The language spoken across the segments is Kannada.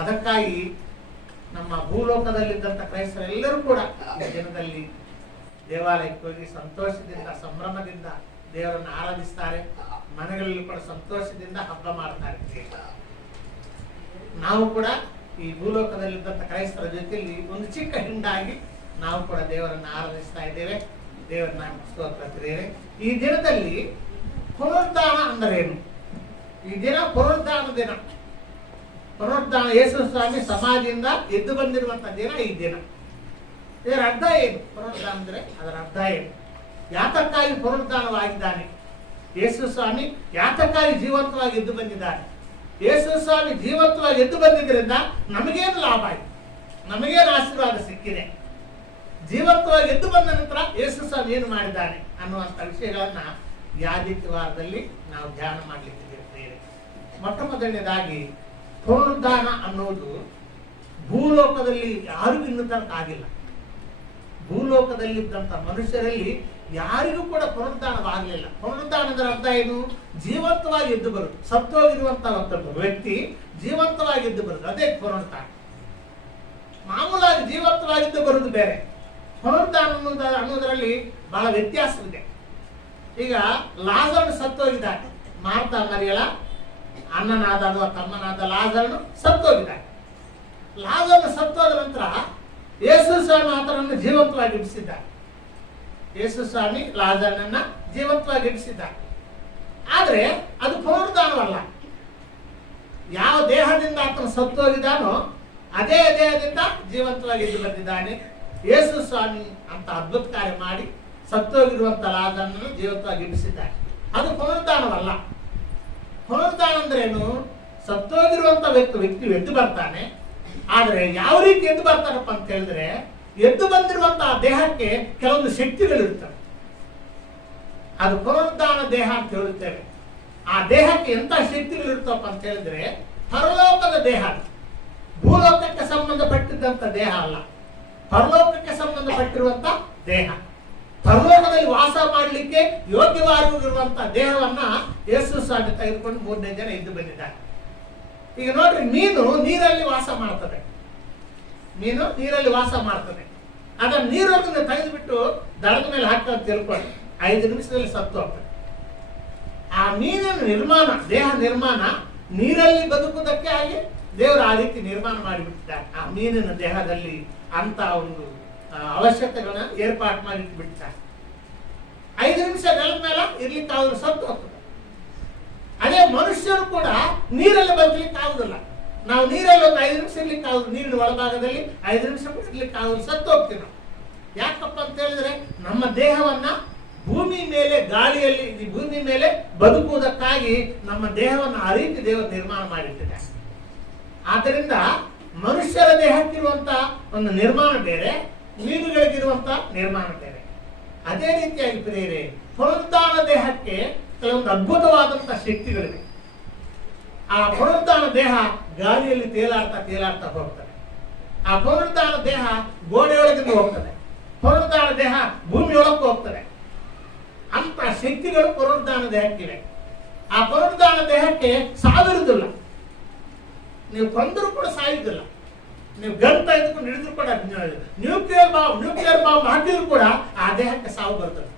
ಅದಕ್ಕಾಗಿ ನಮ್ಮ ಭೂಲೋಕದಲ್ಲಿದ್ದಂಥ ಕ್ರೈಸ್ತರೆಲ್ಲರೂ ಕೂಡ ಈ ದಿನದಲ್ಲಿ ದೇವಾಲಯಕ್ಕೆ ಹೋಗಿ ಸಂತೋಷದಿಂದ ಸಂಭ್ರಮದಿಂದ ದೇವರನ್ನು ಆರಾಧಿಸ್ತಾರೆ. ಮನೆಗಳಲ್ಲಿ ಕೂಡ ಸಂತೋಷದಿಂದ ಹಬ್ಬ ಮಾಡ್ತಾರೆ. ನಾವು ಕೂಡ ಈ ಭೂಲೋಕದಲ್ಲಿದ್ದಂಥ ಕ್ರೈಸ್ತರ ಜೊತೆಯಲ್ಲಿ ಒಂದು ಚಿಕ್ಕ ಹಿಂಡಾಗಿ ನಾವು ಕೂಡ ದೇವರನ್ನು ಆರಾಧಿಸ್ತಾ ಇದ್ದೇವೆ. ದೇವರನ್ನ ಸ್ತೋತ್ರಿಸಿದ್ದೇವೆ. ಈ ದಿನದಲ್ಲಿ ಪುನರುದ್ಧಾನ ಅಂದರೇನು? ಈ ದಿನ ಪುನರುದ್ಧಾನ ದಿನ. ಪುನರುದ್ಧಾನ ಯೇಸು ಸ್ವಾಮಿ ಸಮಾಧಿಯಿಂದ ಎದ್ದು ಬಂದಿರುವಂತಹ ದಿನ ಈ ದಿನ. ಇದರ ಅರ್ಥ ಏನು? ಪುನರುದ್ಧಾನ ಅಂದ್ರೆ ಅದರ ಅರ್ಥ ಏನು? ಯಾತಕ್ಕಾಗಿ ಪುನರುದ್ಧಾನವಾಗಿದ್ದಾನೆ ಯೇಸು ಸ್ವಾಮಿ? ಯಾತಕ್ಕಾಗಿ ಜೀವಂತವಾಗಿ ಎದ್ದು ಬಂದಿದ್ದಾನೆ? ಯೇಸು ಸ್ವಾಮಿ ಜೀವಂತವಾಗಿ ಎದ್ದು ಬಂದಿದ್ದರಿಂದ ನಮಗೇನು ಲಾಭ ಆಯಿತು? ನಮಗೇನು ಆಶೀರ್ವಾದ ಸಿಕ್ಕಿದೆ? ಜೀವಂತವಾಗಿ ಎದ್ದು ಬಂದ ನಂತರ ಯೇಸು ಸ್ವಾಮಿ ಏನು ಮಾಡಿದ್ದಾನೆ ಅನ್ನುವಂಥ ವಿಷಯಗಳನ್ನ ಯಾದಿತ್ಯವಾರದಲ್ಲಿ ನಾವು ಧ್ಯಾನ ಮಾಡಲಿಕ್ಕಿದ್ದೇವೆ. ಮೊಟ್ಟ ಮೊದಲನೇದಾಗಿ ಪುನರುದ್ಧಾನ ಅನ್ನೋದು ಭೂಲೋಕದಲ್ಲಿ ಯಾರಿಗೂ ಇನ್ನೂ ತನಕ ಆಗಿಲ್ಲ. ಭೂಲೋಕದಲ್ಲಿದ್ದಂಥ ಮನುಷ್ಯರಲ್ಲಿ ಯಾರಿಗೂ ಕೂಡ ಪುನರುದ್ಧಾನವಾಗಲಿಲ್ಲ. ಪುನರುದ್ಧಾನದ ಅರ್ಥ ಏನು? ಜೀವಂತವಾಗಿ ಎದ್ದು ಬರುದು. ಸತ್ತೋಗಿರುವಂತಹ ಒಬ್ಬ ವ್ಯಕ್ತಿ ಜೀವಂತವಾಗಿ ಎದ್ದು ಬರುದು, ಅದೇ ಪುನರುದ್ಧಾನ. ಮಾಮೂಲಾಗಿ ಜೀವಂತವಾಗಿದ್ದು ಬರುದು ಬೇರೆ, ಪುನರುದ್ಧಾನ ಅನ್ನೋದರಲ್ಲಿ ಬಹಳ ವ್ಯತ್ಯಾಸವಿದೆ. ಈಗ ಲಾಜರನು ಸತ್ತೋಗಿದ್ದಾನೆ. ಮಾರ್ತಾ ಮರಿಯಳ ಅಣ್ಣನಾದ ಅಥವಾ ತಮ್ಮನಾದ ಲಾಜರನು ಸತ್ತೋಗಿದ್ದಾನೆ. ಲಾಜರನು ಸತ್ತೋದ ನಂತರ ಯೇಸು ಸ್ವಾಮಿ ಆತನನ್ನು ಜೀವಂತವಾಗಿ ಎಬ್ಬಿಸಿದ್ದಾನೆ. ಯೇಸು ಸ್ವಾಮಿ ಲಾಜರನನ್ನ ಜೀವಂತವಾಗಿ ಎಬ್ಬಿಸಿದ್ದಾನೆ. ಆದ್ರೆ ಅದು ಪುನರುದ್ಧಾನವಲ್ಲ. ಯಾವ ದೇಹದಿಂದ ಆತನು ಸತ್ತೋಗಿದ್ದಾನೋ ಅದೇ ದೇಹದಿಂದ ಜೀವಂತವಾಗಿ ಎದ್ದು ಬಂದಿದ್ದಾನೆ. ಯೇಸು ಸ್ವಾಮಿ ಅಂತ ಅದ್ಭುತ ಕಾರ್ಯ ಮಾಡಿ ಸತ್ತೋಗಿರುವಂತ ಲಾಜರನನ್ನು ಜೀವಂತವಾಗಿ ಎಬ್ಬಿಸಿದ್ದಾನೆ. ಅದು ಪುನರುದ್ಧಾನವಲ್ಲ. ಪುನರುದ್ಧಾನ ಅಂದ್ರೇನು? ಸತ್ತೋಗಿರುವಂತ ವ್ಯಕ್ತಿ ಎದ್ದು ಬರ್ತಾನೆ. ಆದ್ರೆ ಯಾವ ರೀತಿ ಎದ್ದು ಬರ್ತಾರಪ್ಪ ಅಂತ ಹೇಳಿದ್ರೆ, ಎದ್ದು ಬಂದಿರುವಂತಹ ದೇಹಕ್ಕೆ ಕೆಲವೊಂದು ಶಕ್ತಿಗಳಿರ್ತವೆ. ಅದು ಪುನರುದ್ಧಾನ ದೇಹ ಅಂತ ಹೇಳುತ್ತೇವೆ. ಆ ದೇಹಕ್ಕೆ ಎಂತ ಶಕ್ತಿಗಳು ಇರ್ತವಪ್ಪ ಅಂತ ಹೇಳಿದ್ರೆ, ಪರಲೋಕದ ದೇಹ. ಭೂಲೋಕಕ್ಕೆ ಸಂಬಂಧಪಟ್ಟಿದ್ದಂತ ದೇಹ ಅಲ್ಲ, ಪರಲೋಕಕ್ಕೆ ಸಂಬಂಧಪಟ್ಟಿರುವಂತ ದೇಹ. ಪರಲೋಕದಲ್ಲಿ ವಾಸ ಮಾಡಲಿಕ್ಕೆ ಯೋಗ್ಯವಾಗಿರುವಂತಹ ದೇಹವನ್ನ ಯೇಸು ಸ್ವಾಮಿ ತೆಗೆದುಕೊಂಡು 3ನೇ ದಿನ ಎದ್ದು ಬಂದಿದ್ದಾರೆ. ಈಗ ನೋಡ್ರಿ, ಮೀನು ನೀರಲ್ಲಿ ವಾಸ ಮಾಡ್ತದೆ. ಮೀನು ನೀರಲ್ಲಿ ವಾಸ ಮಾಡ್ತದೆ. ಅದನ್ನ ನೀರನ್ನು ತೆಗೆದುಬಿಟ್ಟು ದಡದ ಮೇಲೆ ಹಾಕಿ ತಿಳ್ಕೊಂಡು 5 ನಿಮಿಷದಲ್ಲಿ ಸತ್ತು ಹೋಗ್ತದೆ. ಆ ಮೀನಿನ ನಿರ್ಮಾಣ, ದೇಹ ನಿರ್ಮಾಣ ನೀರಲ್ಲಿ ಬದುಕುವುದಕ್ಕೆ ಆಗಿ ದೇವರು ಆ ರೀತಿ ನಿರ್ಮಾಣ ಮಾಡಿಬಿಟ್ಟಿದ್ದಾರೆ. ಆ ಮೀನಿನ ದೇಹದಲ್ಲಿ ಅಂತ ಒಂದು ಅವಶ್ಯಕತೆಗಳನ್ನ ಏರ್ಪಾಟ್ ಮಾಡಿ ಬಿಡ್ತಾರೆ. 5 ನಿಮಿಷ ನೆಲದ ಮೇಲೆ ಇರ್ಲಿಕ್ಕೆ ಆದ್ರೂ ಸತ್ತು ಹೋಗ್ತದೆ. ಅದೇ ಮನುಷ್ಯರು ಕೂಡ ನೀರಲ್ಲಿ ಬದುಕಲಿಕ್ಕೆ ಆಗುದಿಲ್ಲ. ನಾವು ನೀರಲ್ಲಿ ಒಂದು 5 ನಿಮಿಷ ಇರ್ಲಿಕ್ಕೆ ಆಗುದು, ನೀರಿನ ಒಳಭಾಗದಲ್ಲಿ 5 ನಿಮಿಷ ಕೂಡ ಇರ್ಲಿಕ್ಕೆ ಆಗುದು, ಸತ್ತು ಹೋಗ್ತೀವಿ ನಾವು. ಯಾಕಪ್ಪ ಅಂತ ಹೇಳಿದ್ರೆ, ನಮ್ಮ ದೇಹವನ್ನ ಭೂಮಿ ಮೇಲೆ, ಗಾಳಿಯಲ್ಲಿ ಈ ಭೂಮಿ ಮೇಲೆ ಬದುಕುವುದಕ್ಕಾಗಿ ನಮ್ಮ ದೇಹವನ್ನು ಆ ರೀತಿ ದೇವರು ನಿರ್ಮಾಣ ಮಾಡಿಟ್ಟಿದ್ದಾರೆ. ಆದ್ದರಿಂದ ಮನುಷ್ಯರ ದೇಹಕ್ಕಿರುವಂತ ಒಂದು ನಿರ್ಮಾಣ ಬೇರೆ, ಮೀನುಗಳಿಗಿರುವಂತ ನಿರ್ಮಾಣ ಬೇರೆ. ಅದೇ ರೀತಿಯಾಗಿ ಪ್ರಿಯರೇ, ಪುನರುದ್ಧಾನ ದೇಹಕ್ಕೆ ಕೆಲವೊಂದು ಅದ್ಭುತವಾದಂತಹ ಶಕ್ತಿಗಳಿವೆ. ಆ ಪುನರುದ್ಧಾನ ದೇಹ ಗಾಳಿಯಲ್ಲಿ ತೇಲಾಡ್ತಾ ಹೋಗ್ತದೆ. ಆ ಪುನರುದ್ಧಾನ ದೇಹ ಗೋಡೆಯೊಳಗಿಂದ ಹೋಗ್ತದೆ. ಪುನರುದ್ಧಾನ ದೇಹ ಭೂಮಿಯೊಳಕ್ಕೆ ಹೋಗ್ತದೆ. ಅಂತ ಶಕ್ತಿಗಳು ಪುನರುದ್ಧಾನ ದೇಹಕ್ಕಿವೆ. ಆ ಪುನರುದ್ಧಾನ ದೇಹಕ್ಕೆ ಸಾವಿರುವುದಿಲ್ಲ. ನೀವು ಕೊಂದರೂ ಕೂಡ ಸಾಯುವುದಿಲ್ಲ. ನೀವು ಗನ್ ತೆಗೆದುಕೊಂಡು ಹಿಡಿದ್ರು ಕೂಡ, ನ್ಯೂಕ್ಲಿಯರ್ ಬಾಂಬ್ ಹಾಕಿದ್ರು ಕೂಡ ಆ ದೇಹಕ್ಕೆ ಸಾವು ಬರ್ತದೆ.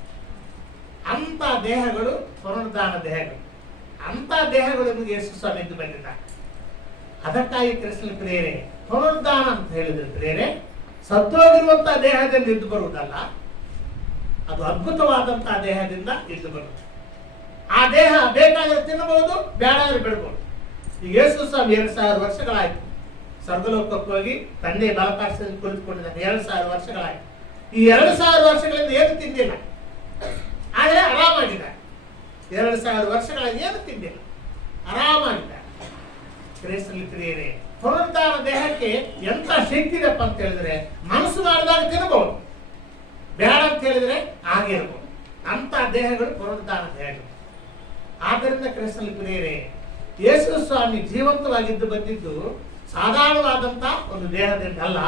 ಅಂತ ದೇಹಗಳು ಪುನರುದ್ಧಾನ ದೇಹಗಳು. ಅಂತ ದೇಹಗಳು ನಿಮಗೆ ಯೇಸು ಸ್ವಾಮಿ ಎದ್ದು ಬಂದಿದ್ದಾರೆ. ಅದಕ್ಕಾಗಿ ಕ್ರಿಸ್ತನ ಪ್ರಿಯರೇ, ಪುನರುದ್ಧಾನ ಅಂತ ಹೇಳಿದ್ರೆ ಪ್ರಿಯರೇ, ಸತ್ತೋಗಿರುವಂತಹ ದೇಹದಿಂದ ಎದ್ದು ಬರುವುದಲ್ಲ, ಅದು ಅದ್ಭುತವಾದಂತಹ ದೇಹದಿಂದ ಎದ್ದು ಬರುವುದು. ಆ ದೇಹ ಬೇಕಾದ್ರೆ ತಿನ್ನಬಹುದು, ಬೇಡಾದ್ರೆ ಬಿಡಬಹುದು. ಈಗ ಯೇಸು ಸ್ವಾಮಿ 2000 ವರ್ಷಗಳಾಯ್ತು ಸ್ವರ್ಗಲೋಕಕ್ಕೆ ಹೋಗಿ ತಂದೆ ಬಲಪಾರ್ಶ್ವದಲ್ಲಿ ಕುಳಿತುಕೊಂಡಿದ್ದಾನೆ. 2000 ವರ್ಷಗಳಾಯ್ತು. ಈ 2000 ವರ್ಷಗಳಿಂದ ಏನು ತಿಂದಿಲ್ಲ, ಆದ್ರೆ ಆರಾಮಾಗಿದ್ದಾರೆ. 2000 ವರ್ಷಗಳಾಗಿ ಏನು ತಿಂದಿಲ್ಲ, ಆರಾಮಾಗಿದ್ದಾರೆ. ಕ್ರಿಸ್ತನಲ್ಲಿ ಪ್ರಿಯರೇ, ಪುನರುದ್ಧಾನ ದೇಹಕ್ಕೆ ಎಂತ ಶಕ್ತಿ ಇದೆಪ್ಪ ಅಂತ ಹೇಳಿದ್ರೆ, ಮನಸ್ಸು ಮಾಡಿದಾಗ ತಿನ್ನಬಹುದು, ಬೇಡ ಅಂತ ಹೇಳಿದ್ರೆ ಹಾಗೆ ಇರಬಹುದು. ಅಂತ ದೇಹಗಳು ಪುನರುದ್ಧಾನ ದೇಹಗಳು. ಆದ್ದರಿಂದ ಕ್ರಿಸ್ತನಲ್ಲಿ ಪ್ರಿಯರೇ, ಯೇಸು ಸ್ವಾಮಿ ಜೀವಂತವಾಗಿದ್ದು ಬಂದಿದ್ದು ಸಾಧಾರಣವಾದಂತ ಒಂದು ದೇಹದಿಂದ ಅಲ್ಲ,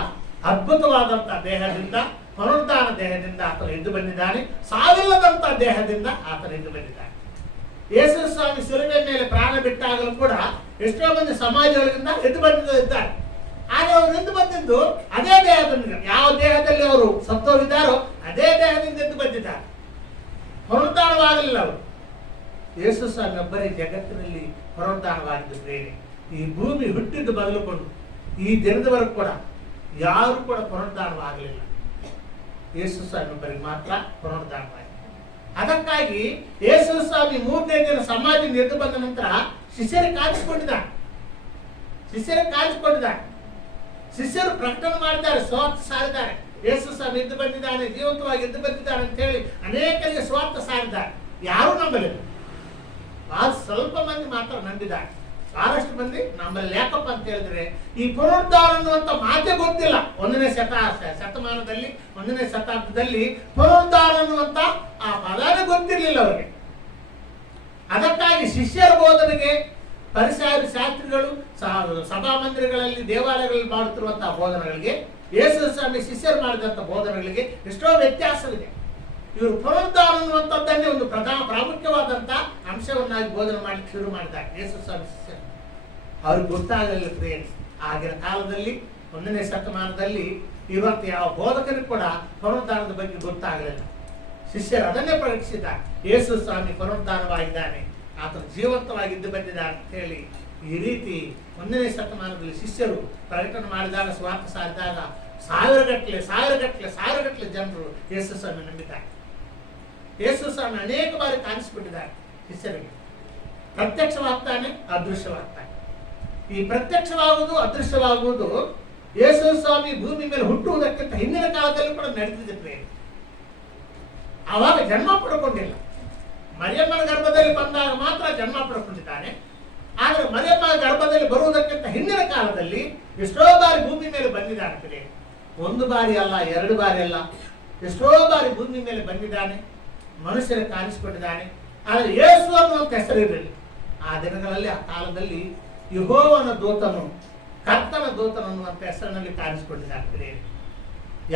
ಅದ್ಭುತವಾದಂತ ದೇಹದಿಂದ, ಪುನರುದ್ಧಾನ ದೇಹದಿಂದ ಆತನು ಎದ್ದು ಬಂದಿದ್ದಾನೆ. ಸಾವಿಲ್ಲದಂತ ದೇಹದಿಂದ ಆತನು ಎದ್ದು ಬಂದಿದ್ದಾನೆ. ಯೇಸು ಸ್ವಾಮಿ ಶಿಲುಬೆ ಮೇಲೆ ಪ್ರಾಣ ಬಿಟ್ಟಾಗಲೂ ಕೂಡ ಎಷ್ಟೋ ಮಂದಿ ಸಮಾಜಗಳಿಂದ ಎದ್ದು ಬಂದಿದ್ದಾರೆ. ಆದರೆ ಅವರು ಎದ್ದು ಬಂದಿದ್ದು ಅದೇ ದೇಹದಿಂದ. ಯಾವ ದೇಹದಲ್ಲಿ ಅವರು ಸತ್ತೋಗಿದ್ದಾರೋ ಅದೇ ದೇಹದಿಂದ ಎದ್ದು ಬಂದಿದ್ದಾರೆ. ಪುನರುತ್ಥಾನವಾಗಲಿಲ್ಲ ಅವರು. ಯೇಸು ಸ್ವಾಮಿ ಒಬ್ಬರೇ ಜಗತ್ತಿನಲ್ಲಿ ಪುನರುತ್ಥಾನವಾಗಿದ್ದು ಬೇರೆ. ಈ ಭೂಮಿ ಹುಟ್ಟಿದ್ದು ಬದಲುಕೊಂಡು ಈ ದಿನದವರೆಗೂ ಕೂಡ ಯಾರು ಕೂಡ ಪುನರುತ್ಥಾನವಾಗಲಿಲ್ಲ. ಯೇಸು ಸ್ವಾಮಿ ಒಬ್ಬರಿಗೆ ಮಾತ್ರ ಪುನರುತ್ಥಾನವಾಗಿದೆ. ಅದಕ್ಕಾಗಿ ಯೇಸು ಸ್ವಾಮಿ 3ನೇ ದಿನ ಸಮಾಧಿಯಿಂದ ಎದ್ದು ಬಂದ ನಂತರ ಶಿಷ್ಯರಿಗೆ ಕಾಣಿಸಿಕೊಂಡಿದ್ದಾರೆ. ಶಿಷ್ಯರು ಪ್ರಕಟಣೆ ಮಾಡಿದ್ದಾರೆ, ಸ್ವಾರ್ಥ ಸಾರಿದ್ದಾರೆ. ಯೇಸು ಸ್ವಾಮಿ ಎದ್ದು ಬಂದಿದ್ದಾನೆ, ಜೀವಂತವಾಗಿ ಎದ್ದು ಬಂದಿದ್ದಾನೆ ಅಂತ ಹೇಳಿ ಅನೇಕರಿಗೆ ಸ್ವಾರ್ಥ ಸಾರಿದ್ದಾರೆ. ಯಾರೂ ನಂಬಲಿಲ್ಲ. ಸ್ವಲ್ಪ ಮಂದಿ ಮಾತ್ರ ನಂಬಿದ್ದಾರೆ. ಬಹಳಷ್ಟು ಮಂದಿ ನಮ್ಮಲ್ಲಿ ಯಾಕಪ್ಪ ಅಂತ ಹೇಳಿದ್ರೆ ಈ ಪುನರುದ್ಧಾರ ಅನ್ನುವಂತ ಮಾತೇ ಗೊತ್ತಿಲ್ಲ. 1ನೇ ಶತಮಾನದಲ್ಲಿ 1ನೇ ಶತಾಬ್ದದಲ್ಲಿ ಪುನರುದ್ಧಾರ ಅನ್ನುವಂತ ಆ ಪದನೇ ಗೊತ್ತಿರಲಿಲ್ಲ ಅವರಿಗೆ. ಅದಕ್ಕಾಗಿ ಶಿಷ್ಯರ ಬೋಧನೆಗೆ ಪರಿಸರ ಶಾಸ್ತ್ರಿಗಳು ಸಭಾ ಮಂದಿರಗಳಲ್ಲಿ ದೇವಾಲಯಗಳಲ್ಲಿ ಮಾಡುತ್ತಿರುವಂತಹ ಬೋಧನೆಗಳಿಗೆ ಯೇಸು ಸ್ವಾಮಿ ಶಿಷ್ಯರು ಮಾಡಿದಂತ ಬೋಧನೆಗಳಿಗೆ ಎಷ್ಟೋ ವ್ಯತ್ಯಾಸವಿದೆ. ಇವರು ಪುನರುದ್ಧಾರ ಅನ್ನುವಂಥದ್ದನ್ನೇ ಒಂದು ಪ್ರಾಮುಖ್ಯವಾದಂತ ಅಂಶವನ್ನಾಗಿ ಬೋಧನೆ ಮಾಡಲಿಕ್ಕೆ ಶುರು ಮಾಡಿದ್ದಾರೆ ಯೇಸು ಸ್ವಾಮಿ ಶಿಷ್ಯರು. ಅವ್ರಿಗೆ ಗೊತ್ತಾಗಲಿಲ್ಲ ಪ್ರಿಯರೇ. ಆಗಿನ ಕಾಲದಲ್ಲಿ 1ನೇ ಶತಮಾನದಲ್ಲಿ ಇರುವಂತ ಯಾವ ಬೋಧಕರಿಗೂ ಕೂಡ ಪುನರುದ್ಧಾರದ ಬಗ್ಗೆ ಗೊತ್ತಾಗಲಿಲ್ಲ. ಶಿಷ್ಯರು ಅದನ್ನೇ ಪರೀಕ್ಷಿಸಿದ್ದಾರೆ. ಯೇಸು ಸ್ವಾಮಿ ಪುನರುದ್ಧಾರವಾಗಿದ್ದಾನೆ, ಆತನು ಜೀವಂತವಾಗಿದ್ದು ಬಂದಿದ್ದಾನೆ ಅಂತ ಹೇಳಿ ಈ ರೀತಿ 1ನೇ ಶತಮಾನದಲ್ಲಿ ಶಿಷ್ಯರು ಪ್ರಕಟಣೆ ಮಾಡಿದಾಗ, ಸ್ವಾರ್ಥ ಸಾರಿದಾಗ ಸಾವಿರಗಟ್ಟಲೆ ಜನರು ಯೇಸು ಸ್ವಾಮಿ ನಂಬಿದ್ದಾರೆ. ಯೇಸು ಸ್ವಾಮಿ ಅನೇಕ ಬಾರಿ ಕಾಣಿಸಿಕೊಂಡಿದ್ದಾರೆ ಶಿಷ್ಯರಿಗೆ. ಪ್ರತ್ಯಕ್ಷವಾಗ್ತಾನೆ, ಅದೃಶ್ಯವಾಗ್ತಾನೆ. ಈ ಪ್ರತ್ಯಕ್ಷವಾಗುವುದು ಅದೃಶ್ಯವಾಗುವುದು ಯೇಸು ಸ್ವಾಮಿ ಭೂಮಿ ಮೇಲೆ ಹುಟ್ಟುವುದಕ್ಕಿಂತ ಹಿಂದಿನ ಕಾಲದಲ್ಲಿ ಕೂಡ ನಡೆದಿದೆ. ಆವಾಗ ಜನ್ಮ ಪಡ್ಕೊಂಡಿಲ್ಲ. ಮರಿಯಮ್ಮನ ಗರ್ಭದಲ್ಲಿ ಬಂದಾಗ ಮಾತ್ರ ಜನ್ಮ ಪಡ್ಕೊಂಡಿದ್ದಾನೆ. ಆದರೆ ಮರಿಯಮ್ಮನ ಗರ್ಭದಲ್ಲಿ ಬರುವುದಕ್ಕಿಂತ ಹಿಂದಿನ ಕಾಲದಲ್ಲಿ ಎಷ್ಟೋ ಬಾರಿ ಭೂಮಿ ಮೇಲೆ ಬಂದಿದ್ದಾನೆ. 1 ಬಾರಿ ಅಲ್ಲ, 2 ಬಾರಿ ಅಲ್ಲ, ಎಷ್ಟೋ ಬಾರಿ ಭೂಮಿ ಮೇಲೆ ಬಂದಿದ್ದಾನೆ, ಮನುಷ್ಯರಿಗೆ ಕಾಣಿಸಿಕೊಂಡಿದ್ದಾನೆ. ಆದರೆ ಯೇಸು ಅನ್ನುವಂಥ ಹೆಸರಿರಲಿಲ್ಲ. ಆ ದಿನಗಳಲ್ಲಿ, ಆ ಕಾಲದಲ್ಲಿ ಯೆಹೋವನ ದೂತನು, ಕರ್ತನ ದೂತನು ಅನ್ನುವಂಥ ಹೆಸರಿನಲ್ಲಿ ಕಾಣಿಸಿಕೊಂಡಿದ್ದಾರೆ.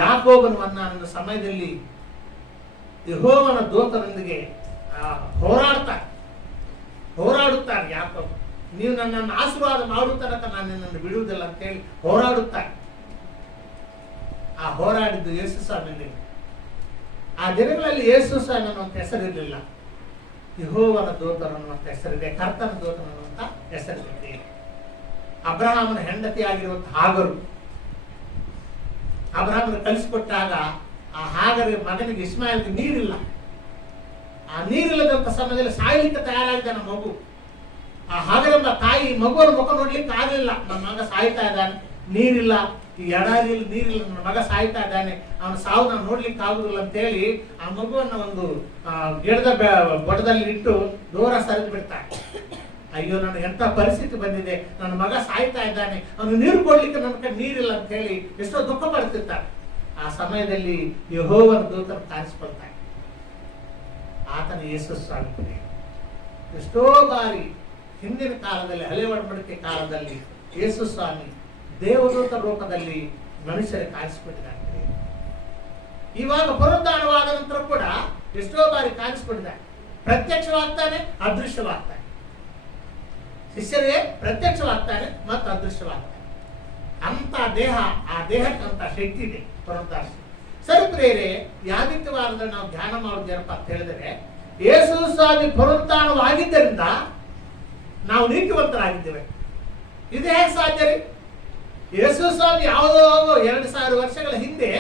ಯಾಕೋಬನು ಅನ್ನೋ ಸಮಯದಲ್ಲಿ ಯೆಹೋವನ ದೂತನೊಂದಿಗೆ ಹೋರಾಡುತ್ತಾರೆ ಯಾಕೋಬ. ನೀವು ನನ್ನನ್ನು ಆಶೀರ್ವಾದ ಮಾಡುವ ತನಕ ನಾನು ನಿನ್ನನ್ನು ಬಿಡುವುದಿಲ್ಲ ಅಂತ ಹೇಳಿ ಹೋರಾಡುತ್ತಾರೆ. ಆ ಹೋರಾಡಿದ್ದು ಯೇಸು ಸ್ವಾಮಿ. ಆ ದಿನಗಳಲ್ಲಿ ಯೇಸು ಸ್ವಾಮಿ ಅನ್ನುವಂಥ ಹೆಸರಿರಲಿಲ್ಲ. ಯೆಹೋವನ ದೂತನು ಅನ್ನುವಂಥ ಹೆಸರಿದೆ, ಕರ್ತನ ದೂತನು ಅನ್ನುವಂಥ ಹೆಸರಿದೆ. ಅಬ್ರಹಾಮನ ಹೆಂಡತಿ ಆಗಿರುವಂಥ ಹಾಗರು, ಅಬ್ರಹಾಮನ ಕಲಿಸಿಕೊಟ್ಟಾಗ ಆ ಹಾಗರ ಮಗನಿಗೆ ಇಸ್ಮಾಯಿಲ್ಗೆ ನೀರಿಲ್ಲ. ಆ ನೀರಿಲ್ಲದಂತ ಸಮಯದಲ್ಲಿ ಸಾಯಲಿಕ್ಕೆ ತಯಾರಾಗಿದ್ದಾನೆ ಮಗು. ಆ ಹಾಗರೆಂಬ ತಾಯಿ ಮಗುವನ ಮುಖ ನೋಡ್ಲಿಕ್ಕೆ ಆಗಲಿಲ್ಲ. ನನ್ನ ಮಗ ಸಾಯ್ತಾ ಇದ್ದಾನೆ, ನೀರಿಲ್ಲ, ಈ ಎಡಾರಿಯಲ್ಲಿ ನೀರಿಲ್ಲ, ನನ್ನ ಮಗ ಸಾಯ್ತಾ ಇದ್ದಾನೆ, ಅವನ ಸಾವು ನಾನು ನೋಡ್ಲಿಕ್ಕೆ ಆಗುದಿಲ್ಲ ಅಂತ ಹೇಳಿ ಆ ಮಗುವನ್ನ ಒಂದು ಗಿಡದ ಬಡದಲ್ಲಿ ಇಟ್ಟು ದೂರ ಸರಿದು ಬಿಡ್ತಾರೆ. ಅಯ್ಯೋ, ನನಗೆ ಎಂತ ಪರಿಸ್ಥಿತಿ ಬಂದಿದೆ, ನನ್ನ ಮಗ ಸಾಯ್ತಾ ಇದ್ದಾನೆ, ಅವನು ನೀರು ಕೊಡ್ಲಿಕ್ಕೆ ನನ್ನ ಕಡೆ ನೀರಿಲ್ಲ ಅಂತ ಹೇಳಿ ಎಷ್ಟೋ ದುಃಖ ಪಡ್ತಿರ್ತಾರೆ. ಆ ಸಮಯದಲ್ಲಿ ಯೆಹೋವನ ದೂತರು ಕಾಣಿಸಿಕೊಳ್ತಾರೆ. ಆತನ ಯೇಸು ಸ್ವಾಮಿ. ಎಷ್ಟೋ ಬಾರಿ ಹಿಂದಿನ ಕಾಲದಲ್ಲಿ, ಹಳೆ ಒಡಂಬಡಿಕೆ ಕಾಲದಲ್ಲಿ ಯೇಸು ಸ್ವಾಮಿ ದೇವದೂತ ರೂಪದಲ್ಲಿ ಮನುಷ್ಯರಿಗೆ ಕಾಣಿಸಿಕೊಂಡಿದ್ದಾರೆ. ಇವಾಗ ಪುನರುತ್ಥಾನವಾದ ನಂತರ ಕೂಡ ಎಷ್ಟೋ ಬಾರಿ ಕಾಣಿಸಿಕೊಂಡಿದ್ದಾರೆ. ಪ್ರತ್ಯಕ್ಷವಾಗ್ತಾನೆ, ಅದೃಶ್ಯವಾಗ್ತಾನೆ. ಶಿಷ್ಯರಿಗೆ ಪ್ರತ್ಯಕ್ಷವಾಗ್ತಾನೆ ಮತ್ತು ಅದೃಶ್ಯವಾಗ್ತಾನೆ. ಅಂತ ದೇಹ, ಆ ದೇಹಕ್ಕಂತ ಶಕ್ತಿ ಇದೆ ಪುನರುತ್ಥಾನ. ಸರಿ ಪ್ರಿಯರೇ, ಯಾದಿತ್ಯವಾರದಲ್ಲಿ ನಾವು ಧ್ಯಾನ ಮಾಡೋದೇನಪ್ಪ ಅಂತ ಹೇಳಿದರೆ, ಯೇಸು ಸ್ವಾಮಿ ಪುನರುತ್ಥಾನವಾಗಿದ್ದರಿಂದ ನಾವು ನೀತಿವಂತರಾಗಿದ್ದೇವೆ. ಇದು ಹೇಗೆ ಸಾಧ್ಯ ರೀ? ಯೇಸು ಸ್ವಾಮಿ ಯಾವುದೋ 2000 ವರ್ಷಗಳ ಹಿಂದೆ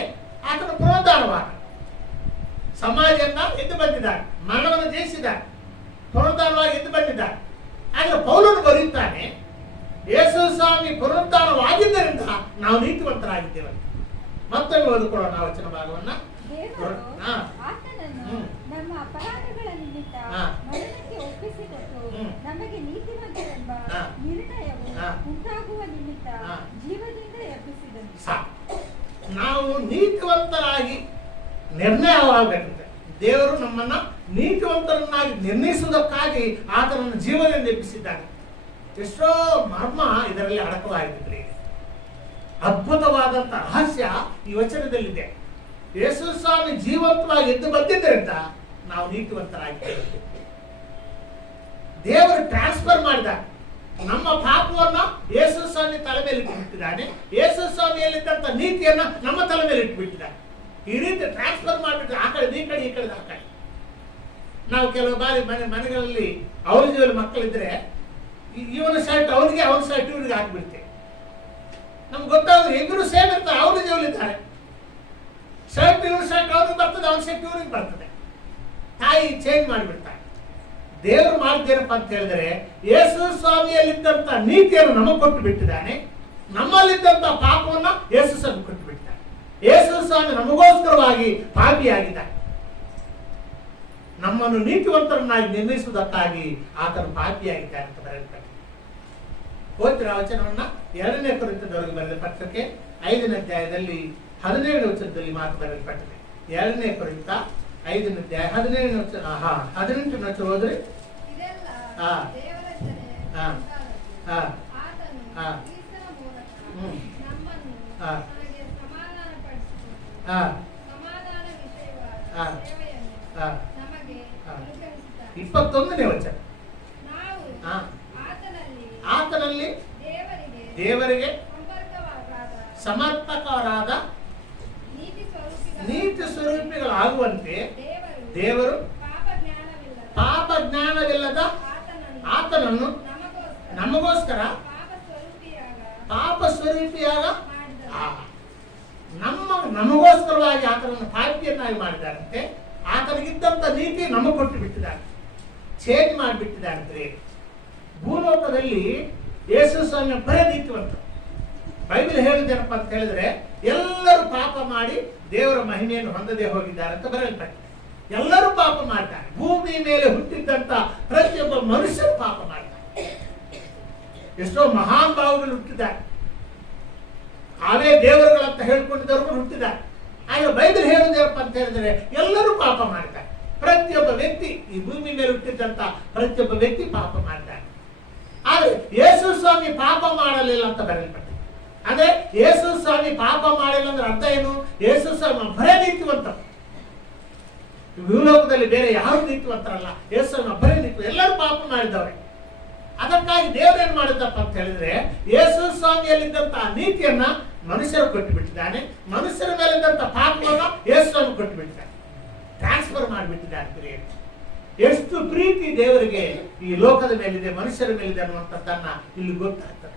ಆತನ ಪುನರುತ್ಥಾನವಾದ ಸಮಾಜದಿಂದ ಎದ್ದು ಬಂದಿದ್ದಾರೆ, ಮರಣವನ್ನು ಜಯಿಸಿದ್ದಾರೆ, ಪುನರುತ್ಥಾನವಾಗಿ ಎದ್ದು ಬಂದಿದ್ದಾರೆ. ಆದರೆ ಪೌಲನು ಬರೆಯುತ್ತಾನೆ, ಯೇಸು ಸ್ವಾಮಿ ಪುನರುತ್ಥಾನವಾಗಿದ್ದರಿಂದ ನಾವು ನೀತಿವಂತರಾಗಿದ್ದೇವೆ. ಮತ್ತೊಮ್ಮೆ ಓದಿಕೊಳ್ಳೋಣ ಆ ವಚನ ಭಾಗವನ್ನ. ನಮ್ಮ ಅಪರಾಧಗಳ ನಿಮಿತ್ತ ಮರಣಕ್ಕೆ ಒಪ್ಪಿಸಿಕೊಟ್ಟು ನಮಗೆ ನೀತಿವಂತರೆಂಬ ನಿರ್ಣಯವು ಉಂಟಾಗುವ ನಿಮಿತ್ತ ಜೀವದಿಂದ ಎಬ್ಬಿಸಿದನು. ನಾವು ನೀತಿವಂತರಾಗಿ ನಿರ್ಣಯವಾಗಬೇಕಂತೆ. ದೇವರು ನಮ್ಮನ್ನ ನೀತಿವಂತರನ್ನಾಗಿ ನಿರ್ಣಯಿಸುವುದಕ್ಕಾಗಿ ಆತನನ್ನು ಜೀವನದಿಂದ ಎಬ್ಬಿಸಿದ್ದಾನೆ. ಎಷ್ಟೋ ಮರ್ಮ ಇದರಲ್ಲಿ ಅಡಕವಾಗಿದ್ದರೆ, ಅದ್ಭುತವಾದಂತ ರಹಸ್ಯ ಈ ವಚನದಲ್ಲಿದೆ. ಯೇಸು ಸ್ವಾಮಿ ಜೀವಂತವಾಗಿ ಎದ್ದು ಬಂದಿದ್ದರಿಂದ ನಾವು ನೀತಿವಂತರಾಗಿದ್ದೇವೆ. ದೇವರು ಟ್ರಾನ್ಸ್ಫರ್ ಮಾಡಿದ ನಮ್ಮ ಪಾಪವನ್ನ ಯೇಸು ಸ್ವಾಮಿ ತಲೆ ಮೇಲೆ ಇಟ್ಟುಬಿಟ್ಟಿದ್ದಾನೆ. ಯೇಸು ಸ್ವಾಮಿಯಲ್ಲಿದ್ದಂತ ನೀತಿಯನ್ನ ನಮ್ಮ ತಲೆ ಮೇಲೆ ಇಟ್ಟುಬಿಟ್ಟಿದ್ದಾನೆ. ಈ ರೀತಿ ಟ್ರಾನ್ಸ್ಫರ್ ಮಾಡಿಬಿಟ್ಟು ಆ ಕಡೆ ಈ ಕಡೆ ಈ ಕಡೆ ಆ ಕಡೆ. ನಾವು ಕೆಲವು ಬಾರಿ ಮನೆಗಳಲ್ಲಿ ಅವ್ರ ಜೀವನ ಮಕ್ಕಳಿದ್ರೆ ಇವನ ಶರ್ಟ್ ಅವನಿಗೆ, ಅವನ ಶರ್ಟ್ ಇವನಿಗೆ ಹಾಕ್ಬಿಡ್ತೇವೆ. ನಮ್ಗೆ ಗೊತ್ತಾದ್ರೆ ಇಬ್ಬರು ಸೇಮ್ ಇರ್ತಾರೆ, ಅವ್ರ ಜೀವಲಿದ್ದಾರೆ. ಶರ್ಟ್ ಇವನ ಶರ್ಟ್ ಅವ್ರಿಗೆ ಬರ್ತದೆ, ಅವನ ಶರ್ಟ್ ಇವ್ರಿಗೆ ಬರ್ತದೆ. ತಾಯಿ ಚೇಂಜ್ ಮಾಡಿಬಿಡ್ತಾರೆ. ದೇವರು ಮಾಡಿದ್ದೇನಪ್ಪ ಅಂತ ಹೇಳಿದ್ರೆ ಯೇಸು ಸ್ವಾಮಿಯಲ್ಲಿದ್ದಂತ ನೀತಿಯನ್ನು ನಮಗೆ ಕೊಟ್ಟು ಬಿಟ್ಟಿದ್ದಾನೆ. ನಮ್ಮಲ್ಲಿದ್ದಂತ ಪಾಪವನ್ನ ಯೇಸು ಸ್ವಾಮಿ ಕೊಟ್ಟು ಬಿಟ್ಟಿದ್ದಾನೆ. ಯೇಸು ಸ್ವಾಮಿ ನಮಗೋಸ್ಕರವಾಗಿ ಪಾಪಿಯಾಗಿದ್ದಾನೆ. ನಮ್ಮನ್ನು ನೀತಿವಂತರನ್ನಾಗಿ ನಿರ್ಣಯಿಸುವುದಕ್ಕಾಗಿ ಆತನು ಪಾಪಿಯಾಗಿದ್ದಾನೆ ಅಂತ ಬರೆಯಲ್ಪಟ್ಟಿದೆ. ಓದ್ತಿರ ವಚನವನ್ನ 2ನೇ ಕೊರಿಂಥದವರಿಗೆ ಬರೆದ ಪತ್ರಕ್ಕೆ 5ನೇ ಅಧ್ಯಾಯದಲ್ಲಿ 17ನೇ ವಚನದಲ್ಲಿ ಮಾತು ಬರೆಯಲ್ಪಟ್ಟಿದೆ. 2ನೇ ಕೊರಿಂಥ 5ನೇ ಅಧ್ಯಾಯ 17ನೇ ವಚನ 18ನೇ ವಚನ ಹೋದ್ರೆ ಇಪ್ಪತ್ತೊಂದನೇ ವಚನ ಆತನಲ್ಲಿ ದೇವರಿಗೆ ಸಮರ್ಪಕರಾದ ನೀತಿ ಸ್ವರೂಪಿಗಳಾಗುವಂತೆ ದೇವರು ಪಾಪ ಜ್ಞಾನವಿಲ್ಲದ ಆತನನ್ನು ಪಾಪ ಸ್ವರೂಪಿಯಾಗ ನಮಗೋಸ್ಕರವಾಗಿ ಆತನನ್ನು ಪಾಪಿಯನ್ನಾಗಿ ಮಾಡಿದ್ದಾರಂತೆ. ಆತನಿಗಿದ್ದಂತ ನೀತಿ ನಮಗೆ ಕೊಟ್ಟು ಬಿಟ್ಟಿದ್ದಾರೆ, ಚೇಂಜ್ ಮಾಡಿಬಿಟ್ಟಿದ್ದಾರೆ. ಭೂಲೋಕದಲ್ಲಿ ಯೇಸು ಸ್ವಾಮಿ ಬರೇ ನೀತಿವಂತರು. ಬೈಬಲ್ ಹೇಳಿದ್ದೇನಪ್ಪ ಅಂತ ಹೇಳಿದ್ರೆ ಎಲ್ಲರೂ ಪಾಪ ಮಾಡಿ ದೇವರ ಮಹಿಮೆಯನ್ನು ಹೊಂದದೇ ಹೋಗಿದ್ದಾರೆ ಅಂತ ಬರೆಯಲ್ಪಟ್ಟಿದೆ. ಎಲ್ಲರೂ ಪಾಪ ಮಾಡ್ತಾರೆ. ಭೂಮಿ ಮೇಲೆ ಹುಟ್ಟಿದ್ದಂತ ಪ್ರತಿಯೊಬ್ಬ ಮನುಷ್ಯರು ಪಾಪ ಮಾಡ್ತಾರೆ. ಎಷ್ಟೋ ಮಹಾನ್ ಭಾವಗಳು ಹುಟ್ಟಿದ್ದಾರೆ, ಅವೇ ದೇವರುಗಳಂತ ಹೇಳ್ಕೊಂಡಿದ್ದವರು ಹುಟ್ಟಿದ್ದಾರೆ. ಆಗ ಬೈಬಲ್ ಹೇಳುವುದೇನಪ್ಪ ಅಂತ ಹೇಳಿದ್ರೆ ಎಲ್ಲರೂ ಪಾಪ ಮಾಡ್ತಾರೆ. ಪ್ರತಿಯೊಬ್ಬ ವ್ಯಕ್ತಿ, ಈ ಭೂಮಿ ಮೇಲೆ ಹುಟ್ಟಿದ್ದಂತ ಪ್ರತಿಯೊಬ್ಬ ವ್ಯಕ್ತಿ ಪಾಪ ಮಾಡ್ತಾರೆ. ಆದ್ರೆ ಯೇಸು ಸ್ವಾಮಿ ಪಾಪ ಮಾಡಲಿಲ್ಲ ಅಂತ ಬರೆಯಲ್ಪಟ್ಟಿದೆ. ಅದೇ ಯೇಸು ಸ್ವಾಮಿ ಪಾಪ ಮಾಡಿಲ್ಲ ಅಂದ್ರೆ ಅರ್ಥ ಏನು? ಯೇಸು ಸ್ವಾಮಿ ಬರೇ ನೀತಿವಂತ. ಭೂಲೋಕದಲ್ಲಿ ಬೇರೆ ಯಾರು ನೀತಿವಂತರಲ್ಲ, ಯೇಸು ಸ್ವಾಮಿ ಬರೇ ನೀತಿ. ಎಲ್ಲರೂ ಪಾಪ ಮಾಡಿದವ್ರೆ. ಅದಕ್ಕಾಗಿ ದೇವರೇನ್ ಮಾಡಿದ್ದಪ್ಪ ಅಂತ ಹೇಳಿದ್ರೆ ಯೇಸು ಸ್ವಾಮಿಯಲ್ಲಿದ್ದಂತ ನೀತಿಯನ್ನ ಮನುಷ್ಯರು ಕೊಟ್ಟು ಬಿಟ್ಟಿದ್ದಾನೆ. ಮನುಷ್ಯರ ಮೇಲಿದ್ದಂತ ಪಾಪವನ್ನ ಯೇಸು ಸ್ವಾಮಿ ಕೊಟ್ಟು ಬಿಟ್ಟಿದ್ದಾನೆ, ಟ್ರಾನ್ಸ್ಫರ್ ಮಾಡಿಬಿಟ್ಟಿದ್ದಾರೆ. ಎಷ್ಟು ಪ್ರೀತಿ ದೇವರಿಗೆ ಈ ಲೋಕದ ಮೇಲಿದೆ, ಮನುಷ್ಯರ ಮೇಲಿದೆ ಅನ್ನುವಂಥದ್ದನ್ನ ಇಲ್ಲಿ ಗೊತ್ತಾಗ್ತದೆ.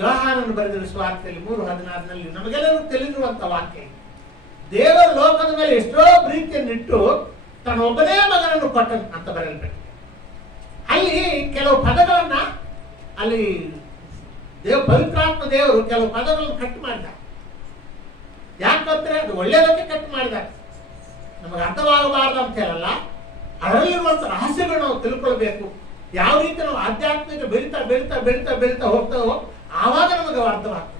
ಯೋಹಾನನು ಬರೆದಿರುವ ಸುವಾರ್ತೆಯಲ್ಲಿ 3:16 ನಮಗೆಲ್ಲರೂ ತಿಳಿದಿರುವಂತ ವಾಕ್ಯ. ದೇವರ ಲೋಕದ ಮೇಲೆ ಎಷ್ಟೋ ಪ್ರೀತಿಯನ್ನಿಟ್ಟು ತನ್ನ ಒಬ್ಬನೇ ಮಗನನ್ನು ಕೊಟ್ಟ ಅಂತ ಬರೆಯಲ್ಪಟ್ಟಿದೆ. ಅಲ್ಲಿ ಕೆಲವು ಪದಗಳನ್ನ ಅಲ್ಲಿ ಪವಿತ್ರಾತ್ಮ ದೇವರು ಕೆಲವು ಪದಗಳನ್ನು ಕಟ್ ಮಾಡಿದ್ದಾರೆ. ಯಾಕಂದ್ರೆ ಅದು ಒಳ್ಳೆಯದಕ್ಕೆ ಕಟ್ ಮಾಡಿದ್ದಾರೆ, ನಮಗೆ ಅರ್ಥವಾಗಬಾರ್ದು ಅಂತ ಹೇಳಲ್ಲ. ಅದರಲ್ಲಿರುವಂತ ರಹಸ್ಯಗಳು ನಾವು ತಿಳ್ಕೊಳ್ಬೇಕು. ಯಾವ ರೀತಿ ನಾವು ಆಧ್ಯಾತ್ಮಿಕ ಬೆಳೀತಾ ಬೆಳೀತಾ ಬೆಳೀತಾ ಬೆಳೀತಾ ಹೋಗ್ತಾವೋ ಆವಾಗ ನಮಗೆ ಅರ್ಥವಾಗ್ತದೆ.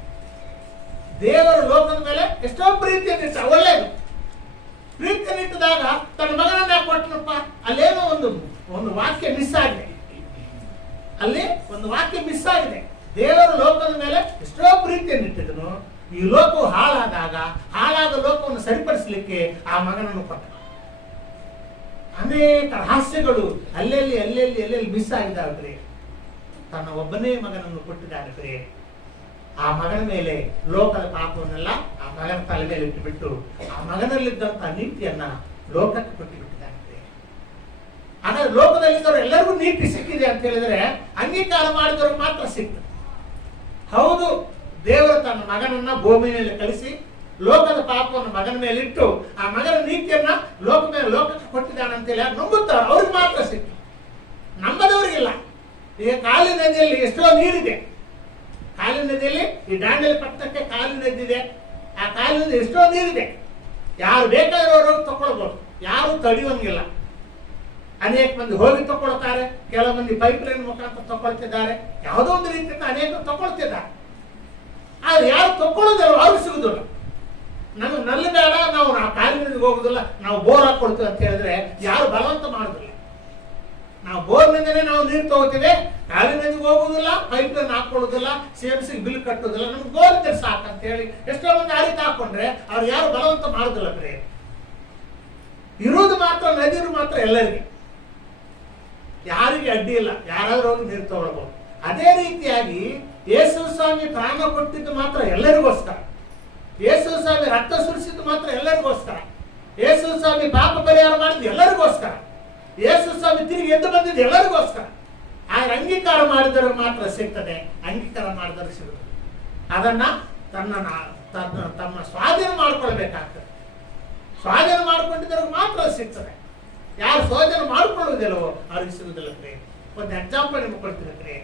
ದೇವರು ಲೋಕದ ಮೇಲೆ ಎಷ್ಟೋ ಪ್ರೀತಿಯನ್ನಿಟ್ಟ, ಒಳ್ಳೆಯದು. ಪ್ರೀತಿಯನ್ನಿಟ್ಟಿದಾಗ ತನ್ನ ಮಗನನ್ನ ಕೊಟ್ಟನಪ್ಪ. ಅಲ್ಲೇನೋ ಒಂದು ವಾಕ್ಯ ಮಿಸ್ ಆಗಿದೆ. ಅಲ್ಲಿ ಒಂದು ವಾಕ್ಯ ಮಿಸ್ ಆಗಿದೆ. ದೇವರು ಲೋಕದ ಮೇಲೆ ಎಷ್ಟೋ ಪ್ರೀತಿಯನ್ನಿಟ್ಟಿದನು. ಈ ಲೋಕವು ಹಾಳಾದ ಲೋಕವನ್ನು ಸರಿಪಡಿಸಲಿಕ್ಕೆ ಆ ಮಗನನ್ನು ಕೊಟ್ಟ. ಅನೇಕ ರಹಸ್ಯಗಳು ಅಲ್ಲೆಲ್ಲಿ ಮಿಸ್ ಆಗಿದ್ದಾವೆ. ತನ್ನ ಒಬ್ಬನೇ ಮಗನನ್ನು ಕೊಟ್ಟಿದ್ದಾನೆ. ಆ ಮಗನ ಮೇಲೆ ಲೋಕದ ಪಾಪವನ್ನೆಲ್ಲ ಆ ಮಗನ ತಲೆ ಮೇಲೆ ಇಟ್ಟುಬಿಟ್ಟು ಆ ಮಗನಲ್ಲಿದ್ದಂತಹ ನೀತಿಯನ್ನ ಲೋಕಕ್ಕೆ ಕೊಟ್ಟುಬಿಟ್ಟಿದ್ದಾನೆ. ಹಾಗಾದ್ರೆ ಲೋಕದಲ್ಲಿದ್ದವರು ಎಲ್ಲರಿಗೂ ನೀತಿ ಸಿಕ್ಕಿದೆ ಅಂತ ಹೇಳಿದ್ರೆ ಅಂಗೀಕಾರ ಮಾಡಿದವ್ರಿಗೆ ಮಾತ್ರ ಸಿಕ್ತದೆ. ಹೌದು, ದೇವರು ತನ್ನ ಮಗನನ್ನ ಭೂಮಿ ಮೇಲೆ ಕಳಿಸಿ ಲೋಕದ ಪಾಪವನ್ನು ಮಗನ ಮೇಲೆ ಇಟ್ಟು ಆ ಮಗನ ನೀತಿಯನ್ನ ಲೋಕಕ್ಕೆ ಕೊಟ್ಟಿದ್ದಾನೆ ಅಂತೇಳಿ ನಂಬುತ್ತಾರೆ, ಅವ್ರಿಗೆ ಮಾತ್ರ ಸಿಕ್ತು, ನಂಬದವ್ರಿಗಿಲ್ಲ. ಈಗ ಕಾಲಿ ನದಿಯಲ್ಲಿ ಎಷ್ಟೋ ನೀರಿದೆ. ಕಾಲಿ ನದಿಯಲ್ಲಿ ಈ ದಾಂಡೇಲಿ ಪಟ್ಟಣಕ್ಕೆ ಕಾಲಿ ನದಿ ಇದೆ. ಆ ಕಾಲಿ ನದಿ ಎಷ್ಟೋ ನೀರಿದೆ. ಯಾರು ಬೇಕಾಗಿರೋರು ತಗೊಳ್ಬಹುದು, ಯಾರು ತಡೆಯುವಂಗಿಲ್ಲ. ಅನೇಕ ಮಂದಿ ಹೋಗಿ ತಗೊಳ್ತಾರೆ, ಕೆಲವು ಮಂದಿ ಪೈಪ್ ಲೈನ್ ಮುಖಾಂತರ ತಗೊಳ್ತಿದ್ದಾರೆ, ಯಾವುದೋ ಒಂದು ರೀತಿಯಿಂದ ಅನೇಕ ತಗೊಳ್ತಿದ್ದಾರೆ. ಆದ್ರೆ ಯಾರು ತಗೊಳ್ಳೋದಿಲ್ಲ, ಅವ್ರು ಸಿಗುದಿಲ್ಲ. ನಮಗೆ ನಲ್ಲಿ ಬೇಡ, ನಾವು ಕಾಲಿ ನದಿಗೆ ಹೋಗುದಿಲ್ಲ, ನಾವು ಬೋರ್ ಹಾಕೊಳ್ತೀವಿ ಅಂತ ಹೇಳಿದ್ರೆ ಯಾರು ಬಲವಂತ ಮಾಡುದಿಲ್ಲ. ನಾವು ಬೋರ್ನಿಂದನೇ ನಾವು ನೀರು ತಗೋತೀವಿ, ಕಾಲಿ ನದಿಗೆ ಹೋಗುದಿಲ್ಲ, ಪೈಪ್ ಲೈನ್ ಹಾಕೊಳ್ಳೋದಿಲ್ಲ, CMC ಬಿಲ್ ಕಟ್ಟೋದಿಲ್ಲ, ನಮ್ಗೆ ಬೋರ್ ಇದ್ರೆ ಸಾಕಂತ ಹೇಳಿ ಎಷ್ಟೋ ಮಂದಿ ಆ ರೀತಿ ಹಾಕೊಂಡ್ರೆ ಅವ್ರು ಯಾರು ಬಲವಂತ ಮಾಡುದಿಲ್ಲ. ಬೇರೆ ಇರುವುದು ಮಾತ್ರ ನದಿರು ಮಾತ್ರ ಎಲ್ಲರಿಗೆ. ಯಾರಿಗೆ ಅಡ್ಡಿ ಇಲ್ಲ, ಯಾರಾದ್ರೂ ಹೋಗಿ ನೀರು ತಗೊಳ್ಬಹುದು. ಅದೇ ರೀತಿಯಾಗಿ ಯೇಸು ಸ್ವಾಮಿ ಪ್ರಾಣ ಕೊಟ್ಟಿದ್ದು ಮಾತ್ರ ಎಲ್ಲರಿಗೋಸ್ಕರ, ಯೇಸು ಸ್ವಾಮಿ ರಕ್ತ ಸುರಿಸಿದ್ದು ಮಾತ್ರ ಎಲ್ಲರಿಗೋಸ್ಕರ, ಯೇಸು ಸ್ವಾಮಿ ಪಾಪ ಪರಿಹಾರ ಮಾಡಿದ್ದು ಎಲ್ಲರಿಗೋಸ್ಕರ, ಯೇಸು ಸ್ವಾಮಿ ತಿರುಗಿ ಎದ್ದು ಬಂದಿದ್ದು ಎಲ್ಲರಿಗೋಸ್ಕರ. ಆ ಅಂಗೀಕಾರ ಮಾಡಿದವರು ಮಾತ್ರ ಸಿಗ್ತದೆ, ಅಂಗೀಕಾರ ಮಾಡಿದವರು ಸಿಗುತ್ತದೆ. ಅದನ್ನ ತಮ್ಮ ಸ್ವಾಧೀನ ಮಾಡ್ಕೊಳ್ಬೇಕಾಗ್ತದೆ. ಸ್ವಾಧೀನ ಮಾಡ್ಕೊಂಡಿದ್ದವ್ರಿಗೆ ಮಾತ್ರ ಸಿಗ್ತದೆ. ಯಾರು ಸ್ವಾಧೀನ ಮಾಡ್ಕೊಳ್ಳುವುದಿಲ್ಲವೋ ಅವ್ರಿಗೆ ಸಿಗುದಿಲ್ಲ. ಒಂದು ಎಕ್ಸಾಂಪಲ್ ನಿಮ್ಗೆ ಕೊಡ್ತೀನಿ.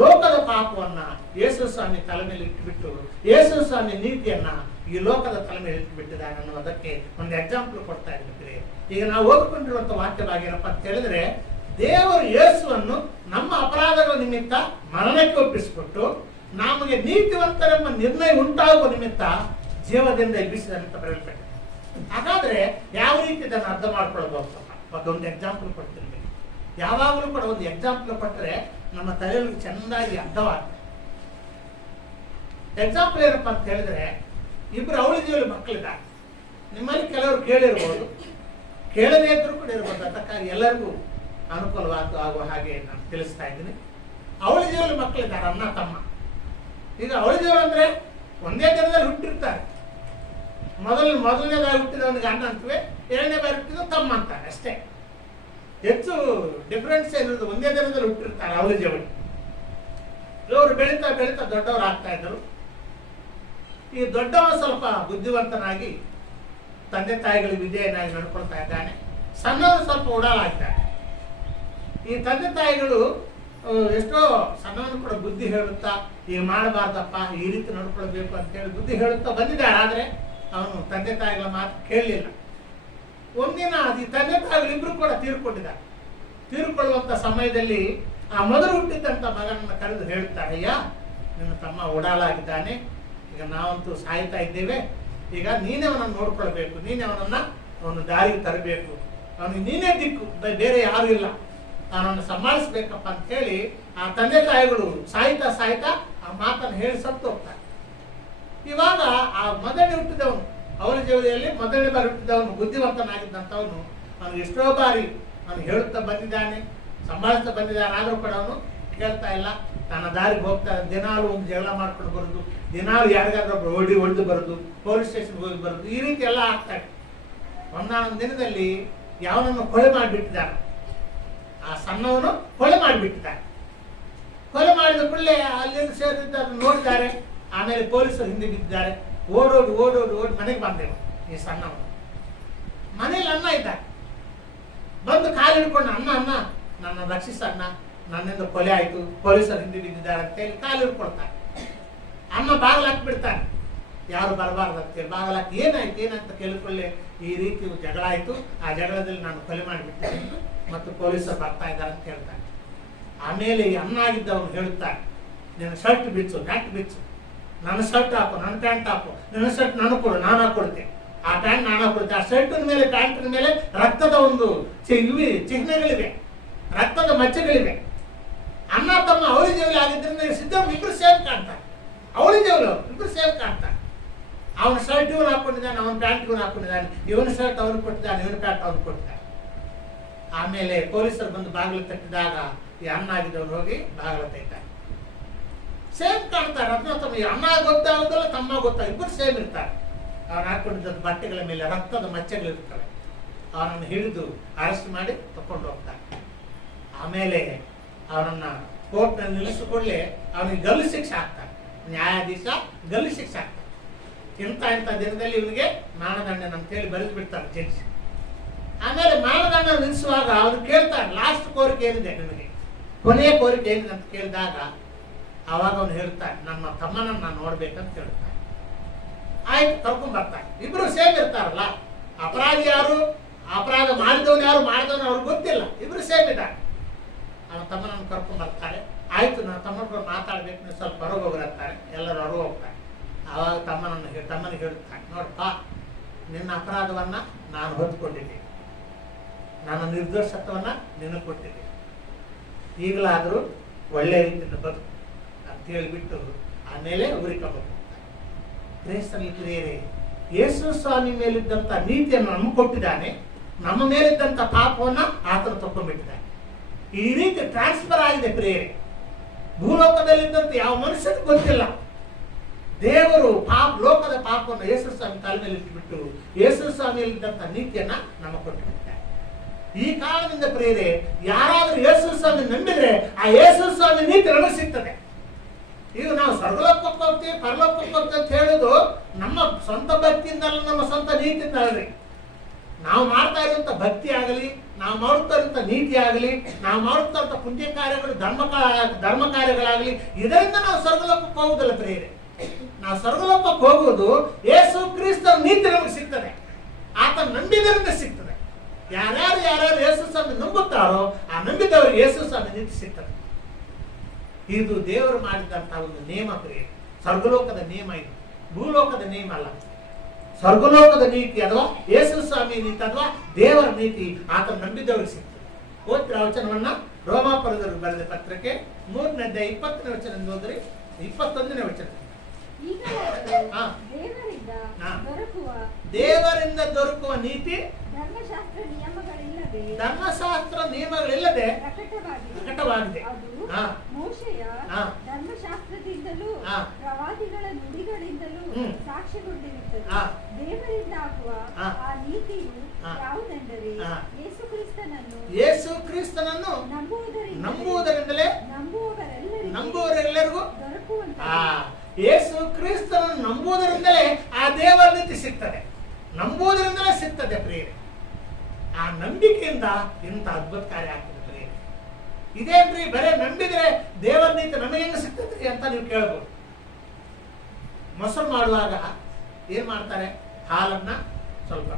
ಲೋಕದ ಪಾಪವನ್ನ ಯೇಸು ಸ್ವಾಮಿ ತಲೆ ಮೇಲೆ ಇಟ್ಟುಬಿಟ್ಟು ಯೇಸು ಸ್ವಾಮಿ ನೀತಿಯನ್ನ ಈ ಲೋಕದ ತಲೆ ಮೇಲೆ ಇಟ್ಟುಬಿಟ್ಟಿದ್ದಾನೆ ಅನ್ನೋದಕ್ಕೆ ಒಂದು ಎಕ್ಸಾಂಪಲ್ ಕೊಡ್ತಾ ಇರ್ತೀರಿ. ಈಗ ನಾವು ಓದ್ಕೊಂಡಿರುವಂತ ವಾಕ್ಯವಾಗಿ ಏನಪ್ಪ ಅಂತ ಹೇಳಿದ್ರೆ, ದೇವರು ಯೇಸುವನ್ನು ನಮ್ಮ ಅಪರಾಧಗಳ ನಿಮಿತ್ತ ಮರಣಕ್ಕೆ ಒಪ್ಪಿಸಿಕೊಟ್ಟು ನಮಗೆ ನೀತಿವಂತರೆಂಬ ನಿರ್ಣಯ ಉಂಟಾಗುವ ನಿಮಿತ್ತ ಜೀವದಿಂದ ಎಬ್ಬಿಸಿದ ಅಂತ ಬರೆಯಲ್ಪಟ್ಟಿದೆ. ಹಾಗಾದ್ರೆ ಯಾವ ರೀತಿ ಇದನ್ನು ಅರ್ಥ ಮಾಡ್ಕೊಳ್ಬಹುದು? ಅದೊಂದು ಎಕ್ಸಾಂಪಲ್ ಕೊಡ್ತೀನಿ. ಯಾವಾಗಲೂ ಕೂಡ ಒಂದು ಎಕ್ಸಾಂಪಲ್ ಕೊಟ್ಟರೆ ನಮ್ಮ ತಲೆಯಲ್ಲಿ ಚೆನ್ನಾಗಿ ಅರ್ಥವಾಗ್ತದೆ. ಎಕ್ಸಾಂಪಲ್ ಏನಪ್ಪಾ ಅಂತ ಹೇಳಿದ್ರೆ, ಇಬ್ರು ಅವಳಿ ಜೀವನ ಮಕ್ಕಳಿದ್ದಾರೆ. ನಿಮ್ಮಲ್ಲಿ ಕೆಲವರು ಕೇಳಿರ್ಬೋದು, ಕೇಳದೇ ಇದ್ರು ಕೂಡ ಇರ್ಬೋದು. ಅದಕ್ಕಾಗಿ ಎಲ್ಲರಿಗೂ ಅನುಕೂಲವಾಗುವ ಹಾಗೆ ನಾನು ತಿಳಿಸ್ತಾ ಇದ್ದೀನಿ. ಅವಳಿ ಜೀವನ ಮಕ್ಕಳಿದ್ದಾರೆ, ಅಣ್ಣ ತಮ್ಮ. ಈಗ ಅವಳಿ ಜೀವನ ಅಂದ್ರೆ ಒಂದೇ ದಿನದಲ್ಲಿ ಹುಟ್ಟಿರ್ತಾರೆ. ಮೊದಲನೇದಾಗಿ ಹುಟ್ಟಿದವನಿಗೆ ಅಣ್ಣ ಅಂತೀವಿ, ಎರಡನೇ ಬಾರಿ ಹುಟ್ಟಿದ ತಮ್ಮ ಅಂತಾರೆ ಅಷ್ಟೇ. ಹೆಚ್ಚು ಡಿಫ್ರೆನ್ಸ್ ಏನಿರೋದು, ಒಂದೇ ದಿನದಲ್ಲಿ ಹುಟ್ಟಿರ್ತಾರೆ ಅವಳಿ ಜೀವನ. ಇವರು ಬೆಳೀತಾ ಬೆಳೀತಾ ದೊಡ್ಡವರು ಆಗ್ತಾ ಇದ್ದರು. ಈ ದೊಡ್ಡವ ಸ್ವಲ್ಪ ಬುದ್ಧಿವಂತನಾಗಿ ತಂದೆ ತಾಯಿಗಳಿಗೆ ವಿಧೇಯನಾಗಿ ನಡ್ಕೊಳ್ತಾ ಇದ್ದಾನೆ. ಸಣ್ಣವರು ಸ್ವಲ್ಪ ಉಡಾಲಾಗ್ತಾರೆ. ಈ ತಂದೆ ತಾಯಿಗಳು ಎಷ್ಟೋ ಸಣ್ಣವನು ಕೂಡ ಬುದ್ಧಿ ಹೇಳುತ್ತಾ, ಈಗ ಮಾಡಬಾರ್ದಪ್ಪ, ಈ ರೀತಿ ನಡ್ಕೊಳ್ಬೇಕು ಅಂತ ಹೇಳಿ ಬುದ್ಧಿ ಹೇಳುತ್ತಾ ಬಂದಿದ್ದಾರೆ. ಆದ್ರೆ ಅವನು ತಂದೆ ತಾಯಿಗಳ ಮಾತು ಕೇಳಲಿಲ್ಲ. ಒಂದಿನ ಈ ತಂದೆ ತಾಯಿಗಳು ಇಬ್ರು ಕೂಡ ತೀರ್ಕೊಂಡಿದ್ದಾರೆ. ತೀರ್ಕೊಳ್ಳುವಂತ ಸಮಯದಲ್ಲಿ ಆ ಮೊದಲು ಹುಟ್ಟಿದ್ದಂತ ಮಗನನ್ನ ಕರೆದು ಹೇಳ್ತಾರೆ, ಅಯ್ಯ ನಿನ್ನ ತಮ್ಮ ಉಡಾಲಾಗಿದ್ದಾನೆ, ಈಗ ನಾವಂತೂ ಸಾಯ್ತಾ ಇದ್ದೇವೆ, ಈಗ ನೀನೇ ಅವನನ್ನು ನೋಡ್ಕೊಳ್ಬೇಕು, ನೀನೇ ಅವನ ದಾರಿಗೆ ತರಬೇಕು, ಅವನಿಗೆ ನೀನೇ ದಿಕ್ಕು, ಬೇರೆ ಯಾರು ಇಲ್ಲ, ಅವನನ್ನು ಸಂಭಾಳಿಸ್ಬೇಕಪ್ಪ ಅಂತ ಹೇಳಿ ಆ ತಂದೆ ತಾಯಿಗಳು ಸಾಯ್ತಾ ಸಾಯ್ತಾ ಆ ಮಾತನ್ನು ಹೇಳಿ ಸತ್ತು ಹೋಗ್ತಾರೆ. ಇವಾಗ ಆ ಮೊದಲನೇ ಹುಟ್ಟಿದವನು, ಅವನ ಜೀವನದಲ್ಲಿ ಮೊದಲನೇ ಬಾರಿ ಹುಟ್ಟಿದವನು, ಬುದ್ಧಿವಂತನಾಗಿದ್ದಂಥವನು, ಅವನು ಎಷ್ಟೋ ಬಾರಿ ಅವನು ಹೇಳುತ್ತಾ ಬಂದಿದ್ದಾನೆ, ಸಂಭಾಳಿಸ್ತಾ ಬಂದಿದ್ದಾನೆ. ಆದ್ರೂ ಕೂಡ ಅವನು ಕೇಳ್ತಾ ಇಲ್ಲ, ತನ್ನ ದಾರಿಗೆ ಹೋಗ್ತಾ ದಿನಾಲು ಒಂದು ಜಗಳ ಮಾಡ್ಕೊಂಡು ಬರೋದು, ದಿನಾಲು ಯಾರಿಗಾದ್ರೂ ಹೊಡೆದು ಬರೋದು, ಪೊಲೀಸ್ ಸ್ಟೇಷನ್ಗೆ ಹೋಗಿ ಬರೋದು, ಈ ರೀತಿ ಎಲ್ಲ ಆಗ್ತಾ ಇದೆ. ಒಂದಾನೊಂದು ದಿನದಲ್ಲಿ ಯಾವನನ್ನು ಕೊಲೆ ಮಾಡಿಬಿಟ್ಟಿದ್ದಾನೆ. ಆ ಸಣ್ಣವನು ಕೊಲೆ ಮಾಡಿಬಿಟ್ಟಿದ್ದಾನೆ. ಕೊಲೆ ಮಾಡಿದ ಕೂಡಲೇ ಅಲ್ಲಿಂದ ಸೇರಿದ್ದನ್ನು ನೋಡಿದ್ದಾರೆ. ಆಮೇಲೆ ಪೊಲೀಸರು ಹಿಂದೆ ಬಿದ್ದಿದ್ದಾರೆ. ಓಡೋಡಿ ಮನೆಗೆ ಬಂದೆವು. ಈ ಸಣ್ಣವನು ಮನೇಲಿ ಅನ್ನ ಇದ್ದಾರೆ. ಬಂದು ಕಾಲು ಹಿಡ್ಕೊಂಡು, ಅನ್ನ ನನ್ನ ರಕ್ಷಿಸಣ್ಣ, ನನ್ನಿಂದ ಕೊಲೆ ಆಯ್ತು, ಪೊಲೀಸರು ಹಿಂದೆ ಬಿದ್ದಿದ್ದಾರೆ ಅಂತ ಹೇಳಿ ಕಾಲು ಹಿಡ್ಕೊಳ್ತಾರೆ. ಅಮ್ಮ ಬಾಗಿಲು ಹಾಕ್ಬಿಡ್ತಾನೆ, ಯಾರು ಬರಬಾರ್ದು ಅಂತೇಳಿ ಬಾಗಿಲು ಹಾಕಿ ಏನಂತ ಕೇಳಿಕೊಳ್ಳೆ, ಈ ರೀತಿ ಜಗಳ ಆಯ್ತು, ಆ ಜಗಳದಲ್ಲಿ ನಾನು ಕೊಲೆ ಮಾಡಿಬಿಡ್ತೇನೆ ಮತ್ತು ಪೊಲೀಸರು ಬರ್ತಾ ಇದ್ದಾರೆ ಅಂತ ಹೇಳ್ತಾನೆ. ಆಮೇಲೆ ಈ ಅನ್ನ ಆಗಿದ್ದವನು ಹೇಳುತ್ತಾನೆ, ನಿನ್ನ ಶರ್ಟ್ ಬಿಚ್ಚು, ಪ್ಯಾಂಟ್ ಬಿಚ್ಚು, ನನ್ನ ಶರ್ಟ್ ಹಾಕು, ನನ್ನ ಪ್ಯಾಂಟ್ ಹಾಕು, ನನ್ನ ಶರ್ಟ್ ನಾನು ಕೊಡು, ನಾನು ಹಾಕೊಡ್ತೇನೆ, ಆ ಪ್ಯಾಂಟ್ ನಾನು ಹಾಕೊಡ್ತೇನೆ. ಆ ಶರ್ಟಿನ ಮೇಲೆ ಪ್ಯಾಂಟಿನ ಮೇಲೆ ರಕ್ತದ ಒಂದು ಚಿಹ್ನೆಗಳಿವೆ, ರಕ್ತದ ಮಚ್ಚೆಗಳಿವೆ. ಅಣ್ಣ ತಮ್ಮ ಅವಳಿ ಜೀವಲಿ ಆಗಿದ್ದರಿಂದ ಸಿದ್ಧ ಇಬ್ರು ಸೇಮ್ ಕಾಣ್ತಾರೆ. ಅವಳಿ ಜೀವಲು ಇಬ್ರು ಸೇಮ್ ಕಾಣ್ತಾರೆ. ಅವನ ಶರ್ಟ್ ಇವನು ಹಾಕೊಂಡಿದ್ದಾನೆ, ಅವನ ಪ್ಯಾಂಟ್ ಇವನು ಹಾಕೊಂಡಿದ್ದಾನೆ, ಇವನ ಶರ್ಟ್ ಅವನು ಕೊಟ್ಟಿದ್ದಾನೆ, ಇವನ ಪ್ಯಾಂಟ್ ಅವನು ಕೊಟ್ಟಿದ್ದಾನೆ. ಆಮೇಲೆ ಪೊಲೀಸರು ಬಂದು ಬಾಗಿಲು ತಟ್ಟಿದಾಗ ಈ ಅಣ್ಣ ಆಗಿದ್ದವನು ಹೋಗಿ ಬಾಗಿಲು ತೆಗಿತಾರೆ. ಸೇಮ್ ಕಾಣ್ತಾರೆ. ಅದನ್ನ ತಮ್ಮ ಅಣ್ಣ ಗೊತ್ತಾಗೋದಿಲ್ಲ, ತಮ್ಮ ಗೊತ್ತಾಗ, ಇಬ್ಬರು ಸೇಮ್ ಇರ್ತಾರೆ. ಅವನು ಹಾಕೊಂಡಿದ್ದ ಬಟ್ಟೆಗಳ ಮೇಲೆ ರಕ್ತದ ಮಚ್ಚೆಗಳಿರ್ತವೆ. ಅವನನ್ನು ಹಿಡಿದು ಅರೆಸ್ಟ್ ಮಾಡಿ ತಕೊಂಡು ಹೋಗ್ತಾರೆ. ಆಮೇಲೆ ಅವನನ್ನ ಕೋರ್ಟ್ನಲ್ಲಿ ನಿಲ್ಲಿಸಿಕೊಳ್ಳೆ ಅವನಿಗೆ ಗಲ್ಲು ಶಿಕ್ಷೆ ಹಾಕ್ತಾರೆ. ನ್ಯಾಯಾಧೀಶ ಗಲ್ಲು ಶಿಕ್ಷೆ ಹಾಕ್ತಾರೆ. ಇಂಥ ದಿನದಲ್ಲಿ ಇವನಿಗೆ ಮರಣದಂಡ ಅಂತ ಹೇಳಿ ಬರೆದು ಬಿಡ್ತಾರೆ ಜಡ್ಜ್. ಆಮೇಲೆ ಮರಣದಂಡ ನಿಲ್ಲಿಸುವಾಗ ಅವನು ಕೇಳ್ತಾನೆ, ಲಾಸ್ಟ್ ಕೋರಿಕೆ ಏನಿದೆ ನಿಮಗೆ, ಕೊನೆಯ ಕೋರಿಕೆ ಏನಿದೆ ಅಂತ ಕೇಳಿದಾಗ ಅವಾಗ ಅವನು ಹೇಳ್ತಾನೆ, ನಮ್ಮ ತಮ್ಮನನ್ನು ನಾನು ನೋಡ್ಬೇಕಂತ ಹೇಳ್ತಾನೆ. ಆಯ್ತು, ಕರ್ಕೊಂಡ್ ಬರ್ತಾನೆ. ಇಬ್ರು ಸೇಮ್ ಇರ್ತಾರಲ್ಲ, ಅಪರಾಧಿ ಯಾರು, ಅಪರಾಧ ಮಾಡಿದವನು ಯಾರು, ಮಾಡಿದವನು ಅವ್ರಿಗೆ ಗೊತ್ತಿಲ್ಲ, ಇಬ್ರು ಸೇಮ್ ಇದ್ದಾರೆ. ಅವನ ತಮ್ಮನನ್ನು ಕರ್ಕೊಂಡ್ ಬರ್ತಾರೆ. ಆಯ್ತು, ನನ್ನ ತಮ್ಮನ ಮಾತಾಡ್ಬೇಕು, ನೀವು ಸ್ವಲ್ಪ ಹೊರಗೆ ಹೋಗಿರ್ತಾರೆ. ಎಲ್ಲರೂ ಹೊರಗೆ ಹೋಗ್ತಾರೆ. ಆವಾಗ ತಮ್ಮನಿಗೆ ಹೇಳ್ತಾನೆ, ನೋಡಪ್ಪ, ನಿನ್ನ ಅಪರಾಧವನ್ನ ನಾನು ಹೊಂದ್ಕೊಂಡಿದ್ದೀನಿ, ನನ್ನ ನಿರ್ದೋಷತ್ವವನ್ನ ನಿನಗೆ ಕೊಟ್ಟಿದ್ದೀನಿ, ಈಗಲಾದರೂ ಒಳ್ಳೆ ರೀತಿಯಿಂದ ಬದುಕು ಅಂತ ಹೇಳಿಬಿಟ್ಟು ಆಮೇಲೆ ಊರಿಕೊಂಡು ಕ್ರೈಸ್ತರಲ್ಲಿ ಯೇಸು ಸ್ವಾಮಿ ಮೇಲಿದ್ದಂತ ನೀತಿಯನ್ನು ನಮ್ಗೆ ಕೊಟ್ಟಿದ್ದಾನೆ. ನಮ್ಮ ಮೇಲಿದ್ದಂತ ಪಾಪವನ್ನ ಆತನು ತಕೊಂಡ್ಬಿಟ್ಟಿದ್ದಾನೆ. ಈ ರೀತಿ ಟ್ರಾನ್ಸ್ಫರ್ ಆಗಿದೆ ಪ್ರಿಯರೇ. ಭೂಲೋಕದಲ್ಲಿದ್ದಂತೆ ಯಾವ ಮನುಷ್ಯನಿಗೆ ಗೊತ್ತಿಲ್ಲ. ದೇವರು ಲೋಕದ ಪಾಪವನ್ನು ಯೇಸು ಸ್ವಾಮಿ ಕಾಲ ಮೇಲೆ ಇಟ್ಟುಬಿಟ್ಟು ಯೇಸು ಸ್ವಾಮಿಯಲ್ಲಿದ್ದಂಥ ನೀತಿಯನ್ನ ನಮಗೆ ಕೊಟ್ಟಿರ್ತಾರೆ. ಈ ಕಾರಣದಿಂದ ಪ್ರಿಯರೇ, ಯಾರಾದ್ರೂ ಯೇಸು ಸ್ವಾಮಿ ನಂಬಿದ್ರೆ ಆ ಯೇಸು ಸ್ವಾಮಿ ನೀತಿ ನಮಗೆ ಸಿಗ್ತದೆ. ಈಗ ನಾವು ಸ್ವರ್ಗಲೋಕಕ್ಕೆ ಹೋಗ್ತೀವಿ, ಪರಲೋಕಕ್ಕೆ ಹೋಗ್ತೀವಿ ಅಂತ ಹೇಳೋದು ನಮ್ಮ ಸ್ವಂತ ಭಕ್ತಿಯಿಂದಲ್ಲ, ನಮ್ಮ ಸ್ವಂತ ನೀತಿಯಿಂದ ಅಲ್ರಿ. ನಾವು ಮಾಡ್ತಾ ಇರುವಂತ ಭಕ್ತಿ ಆಗಲಿ, ನಾವು ಮಾಡುತ್ತಾ ಇರುವಂತ ನೀತಿ ಆಗಲಿ, ನಾವು ಮಾಡುತ್ತಾ ಇರುವಂತ ಪುಣ್ಯ ಕಾರ್ಯಗಳು, ಧರ್ಮ ಕಾರ್ಯಗಳಾಗಲಿ, ಇದರಿಂದ ನಾವು ಸ್ವರ್ಗಲೋಕಕ್ಕೆ ಹೋಗುವುದಿಲ್ಲ ಪ್ರಿಯರೇ. ನಾವು ಸ್ವರ್ಗಲೋಕಕ್ಕೆ ಹೋಗುವುದು ಯೇಸು ಕ್ರಿಸ್ತರ ನೀತಿ ನಮಗೆ ಸಿಗ್ತದೆ, ಆತ ನಂಬಿದರಿಂದ ಸಿಗ್ತದೆ. ಯಾರ್ಯಾರು ಯೇಸು ಸ್ವಾಮಿ ನಂಬುತ್ತಾರೋ ಆ ನಂಬಿದವರಿಗೆ ಯೇಸು ಸ್ವಾಮಿ ನೀತಿ ಸಿಗ್ತದೆ. ಇದು ದೇವರು ಮಾಡಿದಂತಹ ಒಂದು ನಿಯಮ ಪ್ರಿಯರೇ. ಸ್ವರ್ಗಲೋಕದ ನಿಯಮ ಇದು, ಭೂಲೋಕದ ನಿಯಮ ಅಲ್ಲ. ಸ್ವರ್ಗಲೋಕದ ನೀತಿ ಅಥವಾ ಯೇಸು ಸ್ವಾಮಿ ನೀತಿ ಅಥವಾ ದೇವರ ನೀತಿ ಆತ ನಂಬಿದವರಿಗೆ ಸಿಗ್ತದೆ. ಓದ್ತಿರ ವಚನವನ್ನ ರೋಮಾಪುರದವರು ಬರೆದ ಪತ್ರಕ್ಕೆ 3ನೇ ಅಧ್ಯಾಯ 20ನೇ ವಚನ ಓದ್ರಿ. 21ನೇ ವಚನ. ದೇವರಿಂದ ದೊರಕುವ ನೀತಿ ಧರ್ಮಶಾಸ್ತ್ರ ನಿಯಮಗಳಿಲ್ಲದೆ ಪ್ರಕಟವಾಗಿದೆ. ಧರ್ಮಶಾಸ್ತ್ರದಿಂದಲೂ ಪ್ರವಾದಿಗಳ ನುಡಿಗಳಿಂದಲೂ ಸಾಕ್ಷ್ಯಗೊಂಡಿರುತ್ತದೆ. ದೇವರಿಂದ ಆಗುವ ಆ ನೀತಿಯು ಯಾವುದೆಂದರೆ ಯೇಸು ಕ್ರಿಸ್ತನನ್ನು ನಂಬುವುದರಿಂದಲೇ ನಂಬುವವರೆಲ್ಲರಿಗೂ ದೊರಕುವಂತ ಯೇಸು ಕ್ರಿಸ್ತನನ್ನು ನಂಬುವುದರಿಂದಲೇ ಆ ದೇವರ ನೀತಿ ಸಿಗ್ತದೆ, ನಂಬುವುದರಿಂದಲೇ ಸಿಗ್ತದೆ ಪ್ರಿಯರೇ. ಆ ನಂಬಿಕೆಯಿಂದ ಇಂಥ ಅದ್ಭುತ ಕಾರ್ಯ ಆಗ್ತದೆ ಪ್ರಿಯರೇ. ಇದೇನ್ರಿ ಬರೇ ನಂಬಿದ್ರೆ ದೇವರ ನೀತಿ ನಮಗೆ ಹೆಂಗ ಸಿಗ್ತದ್ರಿ ಅಂತ ನೀವು ಕೇಳ್ಬೋದು. ಮೊಸರು ಮಾಡುವಾಗ ಏನ್ ಮಾಡ್ತಾರೆ, ಹಾಲನ್ನ ಸ್ವಲ್ಪ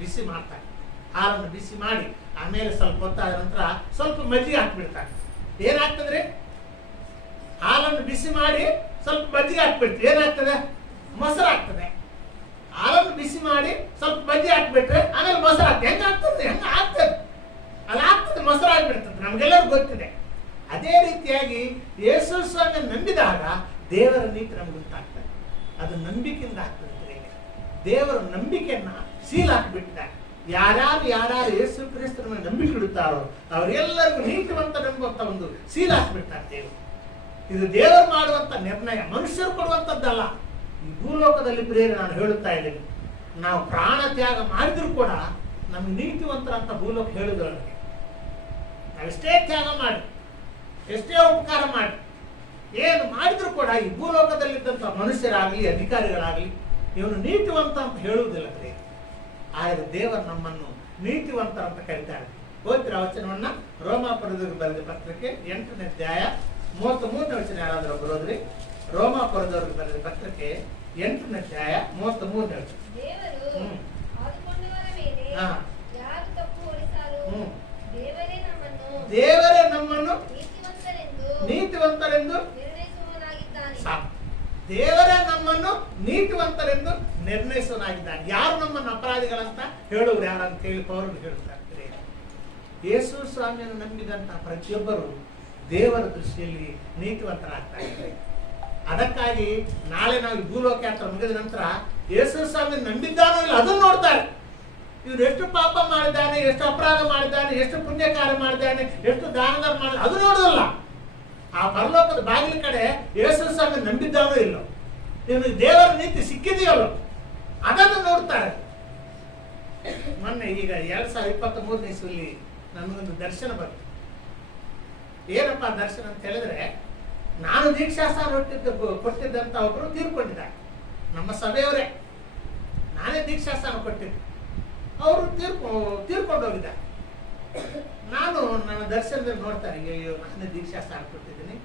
ಬಿಸಿ ಮಾಡ್ತಾರೆ. ಹಾಲನ್ನು ಬಿಸಿ ಮಾಡಿ ಆಮೇಲೆ ಸ್ವಲ್ಪ ಹೊತ್ತಾದ ನಂತರ ಸ್ವಲ್ಪ ಮಜ್ಜಿಗೆ ಹಾಕ್ಬಿಡ್ತಾರೆ. ಏನಾಗ್ತದ್ರಿ, ಹಾಲನ್ನು ಬಿಸಿ ಮಾಡಿ ಸ್ವಲ್ಪ ಮಜ್ಜಿಗೆ ಹಾಕ್ಬಿಡ್ತೀವಿ, ಏನಾಗ್ತದೆ, ಮೊಸರು ಆಗ್ತದೆ. ಹಾಲನ್ನು ಬಿಸಿ ಮಾಡಿ ಸ್ವಲ್ಪ ಮಜ್ಜಿಗೆ ಹಾಕ್ಬಿಟ್ರೆ ಆಮೇಲೆ ಮೊಸರು ಆಗ್ತದೆ. ಹೆಂಗ ಆಗ್ತದೆ, ಅದಾಗ್ತದೆ, ಮೊಸರು ಆಗ್ಬಿಡ್ತದೆ, ನಮ್ಗೆಲ್ಲರೂ ಗೊತ್ತಿದೆ. ಅದೇ ರೀತಿಯಾಗಿ ಯೇಸು ಸ್ವಾಮಿ ನಂಬಿದಾಗ ದೇವರ ನೀತಿ ನಮ್ಗೆ ಗೊತ್ತಾಗ್ತದೆ. ಅದು ನಂಬಿಕೆಯಿಂದ ಆಗ್ತದೆ. ದೇವರ ನಂಬಿಕೆಯನ್ನ ಸೀಲ್ ಹಾಕಿಬಿಟ್ಟಿದ್ದಾರೆ. ಯಾರ್ಯಾರು ಯೇಸು ಕ್ರಿಸ್ತರನ್ನ ನಂಬಿಕೆ ಇಡುತ್ತಾರೋ ಅವರೆಲ್ಲರಿಗೂ ನೀತಿವಂತ ಎಂಬಂತ ಒಂದು ಸೀಲ್ ಹಾಕಿಬಿಡ್ತಾರೆ ದೇವರು. ಇದು ದೇವರು ಮಾಡುವಂತ ನಿರ್ಣಯ, ಮನುಷ್ಯರು ಕೊಡುವಂತದ್ದಲ್ಲ. ಈ ಭೂಲೋಕದಲ್ಲಿ ಪ್ರಿಯರೇ, ನಾನು ಹೇಳುತ್ತಾ ಇದ್ದೇನೆ, ನಾವು ಪ್ರಾಣ ತ್ಯಾಗ ಮಾಡಿದ್ರು ಕೂಡ ನಮ್ಗೆ ನೀತಿವಂತರಂತ ಭೂಲೋಕ ಹೇಳುದಿಲ್ಲ. ನಮಗೆ ನಾವೆಷ್ಟೇ ತ್ಯಾಗ ಮಾಡಿ, ಎಷ್ಟೇ ಉಪಕಾರ ಮಾಡಿ, ಏನು ಮಾಡಿದ್ರು ಕೂಡ ಈ ಭೂಲೋಕದಲ್ಲಿದ್ದಂಥ ಮನುಷ್ಯರಾಗಲಿ ಅಧಿಕಾರಿಗಳಾಗಲಿ ಇವನು ನೀತಿವಂತ ಅಂತ ಹೇಳುವುದಿಲ್ಲ ಪ್ರಿಯರೇ. ಆದರೆ ದೇವರು ನಮ್ಮನ್ನು ನೀತಿವಂತ ಅಂತ ಕರೀತಾರೆ. ಓದ್ತಿರ ವಚನವನ್ನ ರೋಮಾಪುರದವ್ರಿಗೆ ಬರೆದ ಪತ್ರಕ್ಕೆ 8ನೇ ಅಧ್ಯಾಯ 33ನೇ ವಚನ. ಯಾರಾದ್ರೂ ಬರೋದ್ರಿ? ರೋಮಾಪುರದವ್ರಿಗೆ ಬರೆದ ಪತ್ರಕ್ಕೆ 8ನೇ ಅಧ್ಯಾಯ 33ನೇ ವಚನ. ದೇವರೇ ನಮ್ಮನ್ನು ನೀತಿವಂತರೆಂದು ದೇವರೇ ನಮ್ಮನ್ನು ನೀತಿವಂತರೆಂದು ನಿರ್ಣಯಿಸುವನಾಗಿದ್ದಾನೆ. ಯಾರು ನಮ್ಮನ್ನು ಅಪರಾಧಿಗಳಂತ ಹೇಳುವರು ಯಾರಂತ ಹೇಳಿ ಪೌರರು ಹೇಳ್ತಾರೆ. ಯೇಸು ಸ್ವಾಮಿಯನ್ನು ನಂಬಿದಂತಹ ಪ್ರತಿಯೊಬ್ಬರು ದೇವರ ದೃಷ್ಟಿಯಲ್ಲಿ ನೀತಿವಂತರಾಗ್ತಾ ಇದ್ದಾರೆ. ಅದಕ್ಕಾಗಿ ನಾಳೆ ನಾವು ಭೂಲೋಕ ಯಾತ್ರೆ ಮುಗಿದ ನಂತರ ಯೇಸು ಸ್ವಾಮಿ ನಂಬಿದ್ದಾನೋ ಇಲ್ಲ ಅದನ್ನು ನೋಡ್ತಾರೆ. ಇವ್ರು ಎಷ್ಟು ಪಾಪ ಮಾಡಿದ್ದಾನೆ, ಎಷ್ಟು ಅಪರಾಧ ಮಾಡಿದ್ದಾನೆ, ಎಷ್ಟು ಪುಣ್ಯ ಕಾರ್ಯ ಮಾಡಿದ್ದಾನೆ, ಎಷ್ಟು ದಾನ ಮಾಡಿದ ಅದು ನೋಡೋಲ್ಲ. ಆ ಪರಲೋಕದ ಬಾಗಿಲ ಕಡೆ ಯೇಸು ಸ್ವಾಮಿ ನಂಬಿದ್ದಾನೋ ಇಲ್ಲೋ, ಇವನಿಗೆ ದೇವರ ನೀತಿ ಸಿಕ್ಕಿದೆಯಲ್ಲೋ ಅದನ್ನು ನೋಡ್ತಾರೆ. ಮೊನ್ನೆ ಈಗ 2023ನೇ ಇಸ್ವಿಯಲ್ಲಿ ನಮಗೊಂದು ದರ್ಶನ ಬಂತು. ಏನಪ್ಪ ದರ್ಶನ ಅಂತ ಹೇಳಿದ್ರೆ, ನಾನು ದೀಕ್ಷಾಸ್ಥಾನ ಕೊಟ್ಟಿದ್ದಂತ ಒಬ್ರು ತೀರ್ಕೊಂಡಿದ್ದಾರೆ. ನಮ್ಮ ಸಭೆಯವರೇ, ನಾನೇ ದೀಕ್ಷಾಸ್ಥಾನ ಕೊಟ್ಟಿದ್ದೆ, ಅವರು ತೀರ್ಕೊಂಡು ಹೋಗಿದ್ದಾರೆ. ನಾನು ನನ್ನ ದರ್ಶನದಲ್ಲಿ ನೋಡ್ತಾರೆ, ಅಯ್ಯೋ ನಾನೇ ದೀಕ್ಷಾಸ್ಥಾನ ಕೊಟ್ಟಿದ್ದೀನಿ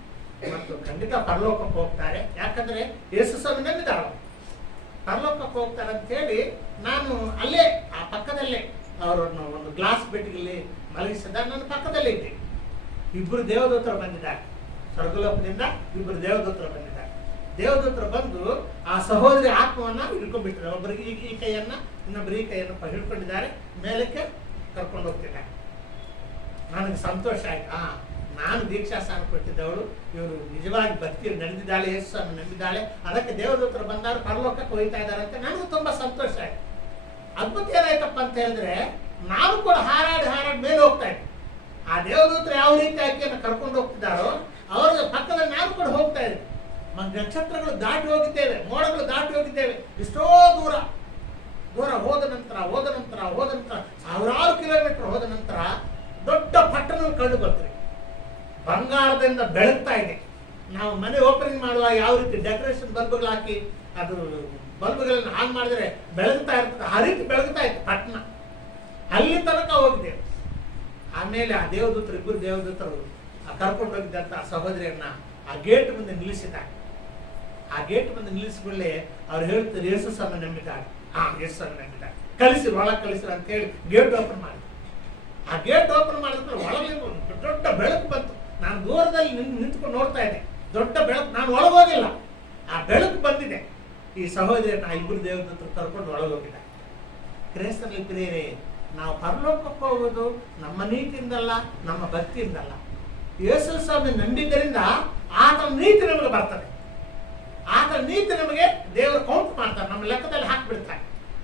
ಮತ್ತು ಖಂಡಿತ ಪರಲೋಕಕ್ಕೆ ಹೋಗ್ತಾರೆ, ಯಾಕಂದ್ರೆ ಯೇಸು ಸ್ವಾಮಿ ನಂಬಿದ್ದಾರೆ, ಪರಲೋಕಕ್ಕೆ ಹೋಗ್ತಾರೆ ಅಂತ ಹೇಳಿ ನಾನು ಅಲ್ಲೇ ಆ ಪಕ್ಕದಲ್ಲೇ ಅವರನ್ನು ಒಂದು ಗ್ಲಾಸ್ ಬೆಟ್ಟಿಗೆಲ್ಲಿ ಮಲಗಿಸಿದ ನನ್ನ ಪಕ್ಕದಲ್ಲೇ ಇದ್ದೆ. ಇಬ್ಬರು ದೇವದೂತರು ಬಂದಿದ್ದಾರೆ, ಸ್ವರ್ಗಲೋಕದಿಂದ ಇಬ್ಬರು ದೇವದೂತರು ಬಂದಿದ್ದಾರೆ. ದೇವದೂತರು ಬಂದು ಆ ಸಹೋದರಿ ಆತ್ಮವನ್ನ ಹಿಡ್ಕೊಂಡ್ಬಿಟ್ಟಿದ್ದಾರೆ. ಒಬ್ಬರಿಗೆ ಈ ಕೈಯನ್ನ, ಇನ್ನೊಬ್ಬರು ಈ ಕೈಯನ್ನು ಹಿಡ್ಕೊಂಡಿದ್ದಾರೆ, ಮೇಲಕ್ಕೆ ಕರ್ಕೊಂಡು ಹೋಗ್ತಿದ್ದಾರೆ. ನನಗೆ ಸಂತೋಷ ಆಯ್ತು. ನಾನು ದೀಕ್ಷಾಸ್ಥಾನ ಕೊಟ್ಟಿದ್ದವಳು ಇವರು ನಿಜವಾಗಿ ಭಕ್ತಿಯಲ್ಲಿ ನಡೆದಿದ್ದಾಳೆ, ಯೇಸುವನ್ನು ನಂಬಿದ್ದಾಳೆ, ಅದಕ್ಕೆ ದೇವದೂತರು ಬಂದಾರು, ಪರಲೋಕಕ್ಕೆ ಹೋಗ್ತಾ ಇದ್ದಾರೆ ಅಂತ ನನಗೂ ತುಂಬಾ ಸಂತೋಷ ಆಯ್ತು. ಅದ್ಭುತ ಏನಾಯ್ತಪ್ಪ ಅಂತ ಹೇಳಿದ್ರೆ, ನಾನು ಕೂಡ ಹಾರಾಡಿ ಮೇಲೆ ಹೋಗ್ತಾ ಇದ್ದೆ. ಆ ದೇವದೂತರು ಯಾವ ರೀತಿ ಆಕೆಯನ್ನು ಕರ್ಕೊಂಡು ಹೋಗ್ತಿದ್ದಾರೋ ಅವರ ಪಕ್ಕದಲ್ಲಿ ನಾವು ಕೂಡ ಹೋಗ್ತಾ ಇದ್ದೀವಿ. ನಕ್ಷತ್ರಗಳು ದಾಟಿ ಹೋಗಿದ್ದೇವೆ, ಮೋಡಗಳು ದಾಟಿ ಹೋಗಿದ್ದೇವೆ. ಎಷ್ಟೋ ದೂರ ಹೋದ ನಂತರ ಸಾವಿರಾರು ಕಿಲೋಮೀಟರ್ ಹೋದ ನಂತರ ದೊಡ್ಡ ಪಟ್ಟಣ ಕಂಡು ಬರ್ತದೆ. ಬಂಗಾರದಿಂದ ಬೆಳಗ್ತಾ ಇದೆ. ನಾವು ಮನೆ ಓಪನಿಂಗ್ ಮಾಡುವಾಗ ಯಾವ ರೀತಿ ಡೆಕೋರೇಷನ್ ಬಲ್ಬ್ಗಳು ಹಾಕಿ ಅದು ಬಲ್ಬ್ಗಳನ್ನು ಆನ್ ಮಾಡಿದ್ರೆ ಬೆಳಗ್ತಾ ಇರ್ತದೆ, ಆ ರೀತಿ ಬೆಳಗ್ತಾ ಇತ್ತು ಪಟ್ಟಣ. ಅಲ್ಲಿ ತನಕ ಹೋಗಿದ್ದೇವೆ. ಆಮೇಲೆ ಆ ದೇವದೂತರು, ಇಬ್ಬರು ದೇವದೂತರು ಕರ್ಕೊಂಡು ಹೋಗಿದ್ದಂತ ಸಹೋದರಿಯನ್ನ ಆ ಗೇಟ್ ಮುಂದೆ ನಿಲ್ಲಿಸಿದ್ದಾರೆ. ಆ ಗೇಟ್ ಮುಂದೆ ನಿಲ್ಲಿಸಿಕೊಳ್ಳೆ ಅವ್ರು ಹೇಳ್ತಾರೆ, ಯೇಸುವನ್ನು ನಂಬಿದ್ದಾರೆ. ಯೇಸುವನ್ನು ನಂಬಿದ್ದಾರೆ, ಕಳಿಸಿ ಒಳಗೆ ಕಳಿಸಿದ್ರು ಅಂತ ಹೇಳಿ ಗೇಟ್ ಓಪನ್ ಮಾಡಿ. ಆ ಗೇಟ್ ಓಪನ್ ಮಾಡಿದ್ರೆ ಒಳಗೆ ದೊಡ್ಡ ಬೆಳಕು ಬಂತು. ನಾನು ದೂರದಲ್ಲಿ ನಿಂತ್ಕೊಂಡು ನೋಡ್ತಾ ಇದ್ದೆ, ದೊಡ್ಡ ಬೆಳಕು. ನಾನು ಒಳಗೋಗಿಲ್ಲ, ಆ ಬೆಳಕು ಬಂದಿದೆ. ಈ ಸಹೋದರಿಯನ್ನ ಇಬ್ಬರು ದೇವದೂತರು ಕರ್ಕೊಂಡು ಒಳಗೋಗಿದ್ದಾರೆ. ಕ್ರೈಸ್ತರಲ್ಲಿ ಪ್ರಿಯರೇ, ನಾವು ಪರಲೋಕಕ್ಕೆ ಹೋಗೋದು ನಮ್ಮ ನೀತಿಯಿಂದಲ್ಲ, ನಮ್ಮ ಭಕ್ತಿಯಿಂದಲ್ಲ. ಯೇಸು ಸ್ವಾಮಿ ನಂಬಿದ್ದರಿಂದ ಆತನ ನೀತಿ ನಮಗೆ ಬರ್ತದೆ. ಆತನ ನೀತಿ ನಮಗೆ ದೇವರು ಕೌಂಟ್ ಮಾಡ್ತಾರೆ, ನಮ್ಮ ಲೆಕ್ಕದಲ್ಲಿ ಹಾಕಿಬಿಡ್ತಾರೆ.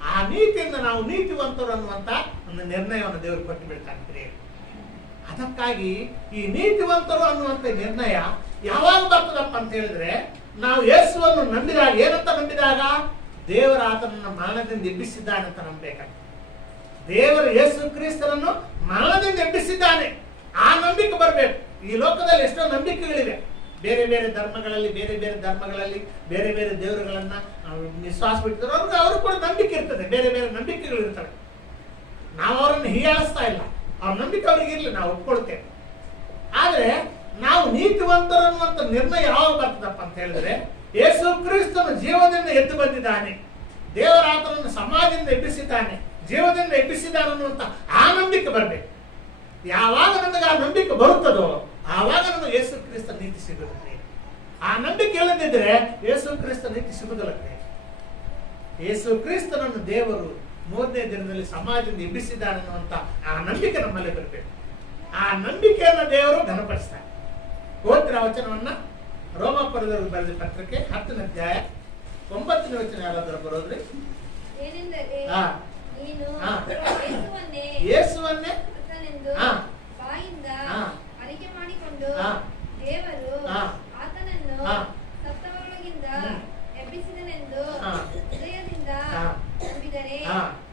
ಆ ನೀತಿಯಿಂದ ನಾವು ನೀತಿವಂತರು ಅನ್ನುವಂತ ಒಂದು ನಿರ್ಣಯವನ್ನು ದೇವರು ಕೊಟ್ಟು ಬಿಡ್ತಾರೆ ಪ್ರಿಯರೇ. ಅದಕ್ಕಾಗಿ ಈ ನೀತಿವಂತರು ಅನ್ನುವಂತ ನಿರ್ಣಯ ಯಾವಾಗ ಬರ್ತದಪ್ಪ ಅಂತ ಹೇಳಿದ್ರೆ, ನಾವು ಯೇಸುವನ್ನು ನಂಬಿದಾಗ. ಏನಂತ ನಂಬಿದಾಗ? ದೇವರ ಆತನನ್ನು ಮರಣದಿಂದ ಎಬ್ಬಿಸಿದ್ದಾನೆ ಅಂತ ನಂಬಬೇಕಾಗ್ತದೆ. ದೇವರು ಯೇಸು ಕ್ರಿಸ್ತನನ್ನು ಮರಣದಿಂದ ಎಬ್ಬಿಸಿದ್ದಾನೆ, ಆ ನಂಬಿಕೆ ಬರಬೇಕು. ಈ ಲೋಕದಲ್ಲಿ ಎಷ್ಟೋ ನಂಬಿಕೆಗಳಿವೆ. ಬೇರೆ ಬೇರೆ ಧರ್ಮಗಳಲ್ಲಿ ಬೇರೆ ಬೇರೆ ದೇವರುಗಳನ್ನ ವಿಶ್ವಾಸ ಬಿಡ್ತಾರೆ. ಅವ್ರಿಗೆ ಕೂಡ ನಂಬಿಕೆ ಇರ್ತದೆ, ಬೇರೆ ಬೇರೆ ನಂಬಿಕೆಗಳು ಇರ್ತವೆ. ನಾವು ಅವರನ್ನು ಹೀಯಾಳಿಸ್ತಾ ಇಲ್ಲ, ಅವ್ರ ನಂಬಿಕೆ ಅವ್ರಿಗೆ ಇರಲಿ, ನಾವು ಒಪ್ಕೊಳ್ತೇವೆ. ಆದ್ರೆ ನಾವು ನೀತಿವಂತರು ಅನ್ನುವಂತ ನಿರ್ಣಯ ಯಾವಾಗ ಬರ್ತದಪ್ಪ ಅಂತ ಹೇಳಿದ್ರೆ, ಯೇಸು ಕ್ರಿಸ್ತನು ಜೀವದಿಂದ ಎದ್ದು ಬಂದಿದ್ದಾನೆ, ದೇವರ ಆತನನ್ನು ಸಮಾಜದಿಂದ ಎಬ್ಬಿಸಿದ್ದಾನೆ, ಜೀವದಿಂದ ಎಬ್ಬಿಸಿದ್ದಾನೆ ಅನ್ನುವಂತ ಆ ನಂಬಿಕೆ ಬರಬೇಕು. ಯಾವಾಗ ನಮಗೆ ಆ ನಂಬಿಕೆ ಬರುತ್ತದೋ ಆವಾಗ ನಮಗೆ ಯೇಸು ಕ್ರಿಸ್ತ ನೀತಿ ಸಿಗುತ್ತದೆ. ಆ ನಂಬಿಕೆ ಇಲ್ಲದಿದ್ರೆ ಯೇಸು ಕ್ರಿಸ್ತ ನೀತಿ ಸಿಗುವುದಿಲ್ಲ. ಯೇಸು ಕ್ರಿಸ್ತನನ್ನು ದೇವರು 3ನೇ ದಿನದಲ್ಲಿ ಸಮಾಜದಿಂದ ಎಬ್ಬಿಸಿದ್ದಾನೆ ಅನ್ನುವಂತ ಆ ನಂಬಿಕೆ ನಮ್ಮಲ್ಲಿ ಬರಬೇಕು. ಆ ನಂಬಿಕೆಯನ್ನು ದೇವರು ಘನಪಡಿಸ್ತಾರೆ. ಓದ್ತಿರ ವಚನವನ್ನ ರೋಮಾಪುರದವರು ಬರೆದ ಪತ್ರಕ್ಕೆ 10ನೇ ಅಧ್ಯಾಯ 9ನೇ ವಚನ ಯಾರಾದ್ರೂ ಬರೋದ್ರಿ? ಯೇಸುವನ್ನೇ ಬಾಯಿಂದ ಅರಿಕೆ ಮಾಡಿಕೊಂಡು ದೇವರು ಆತನನ್ನು ಸತ್ತವರೊಳಗಿಂದ ಎಬ್ಬಿಸಿದನೆಂದು ಹೃದಯದಿಂದ ನಂಬಿದರೆ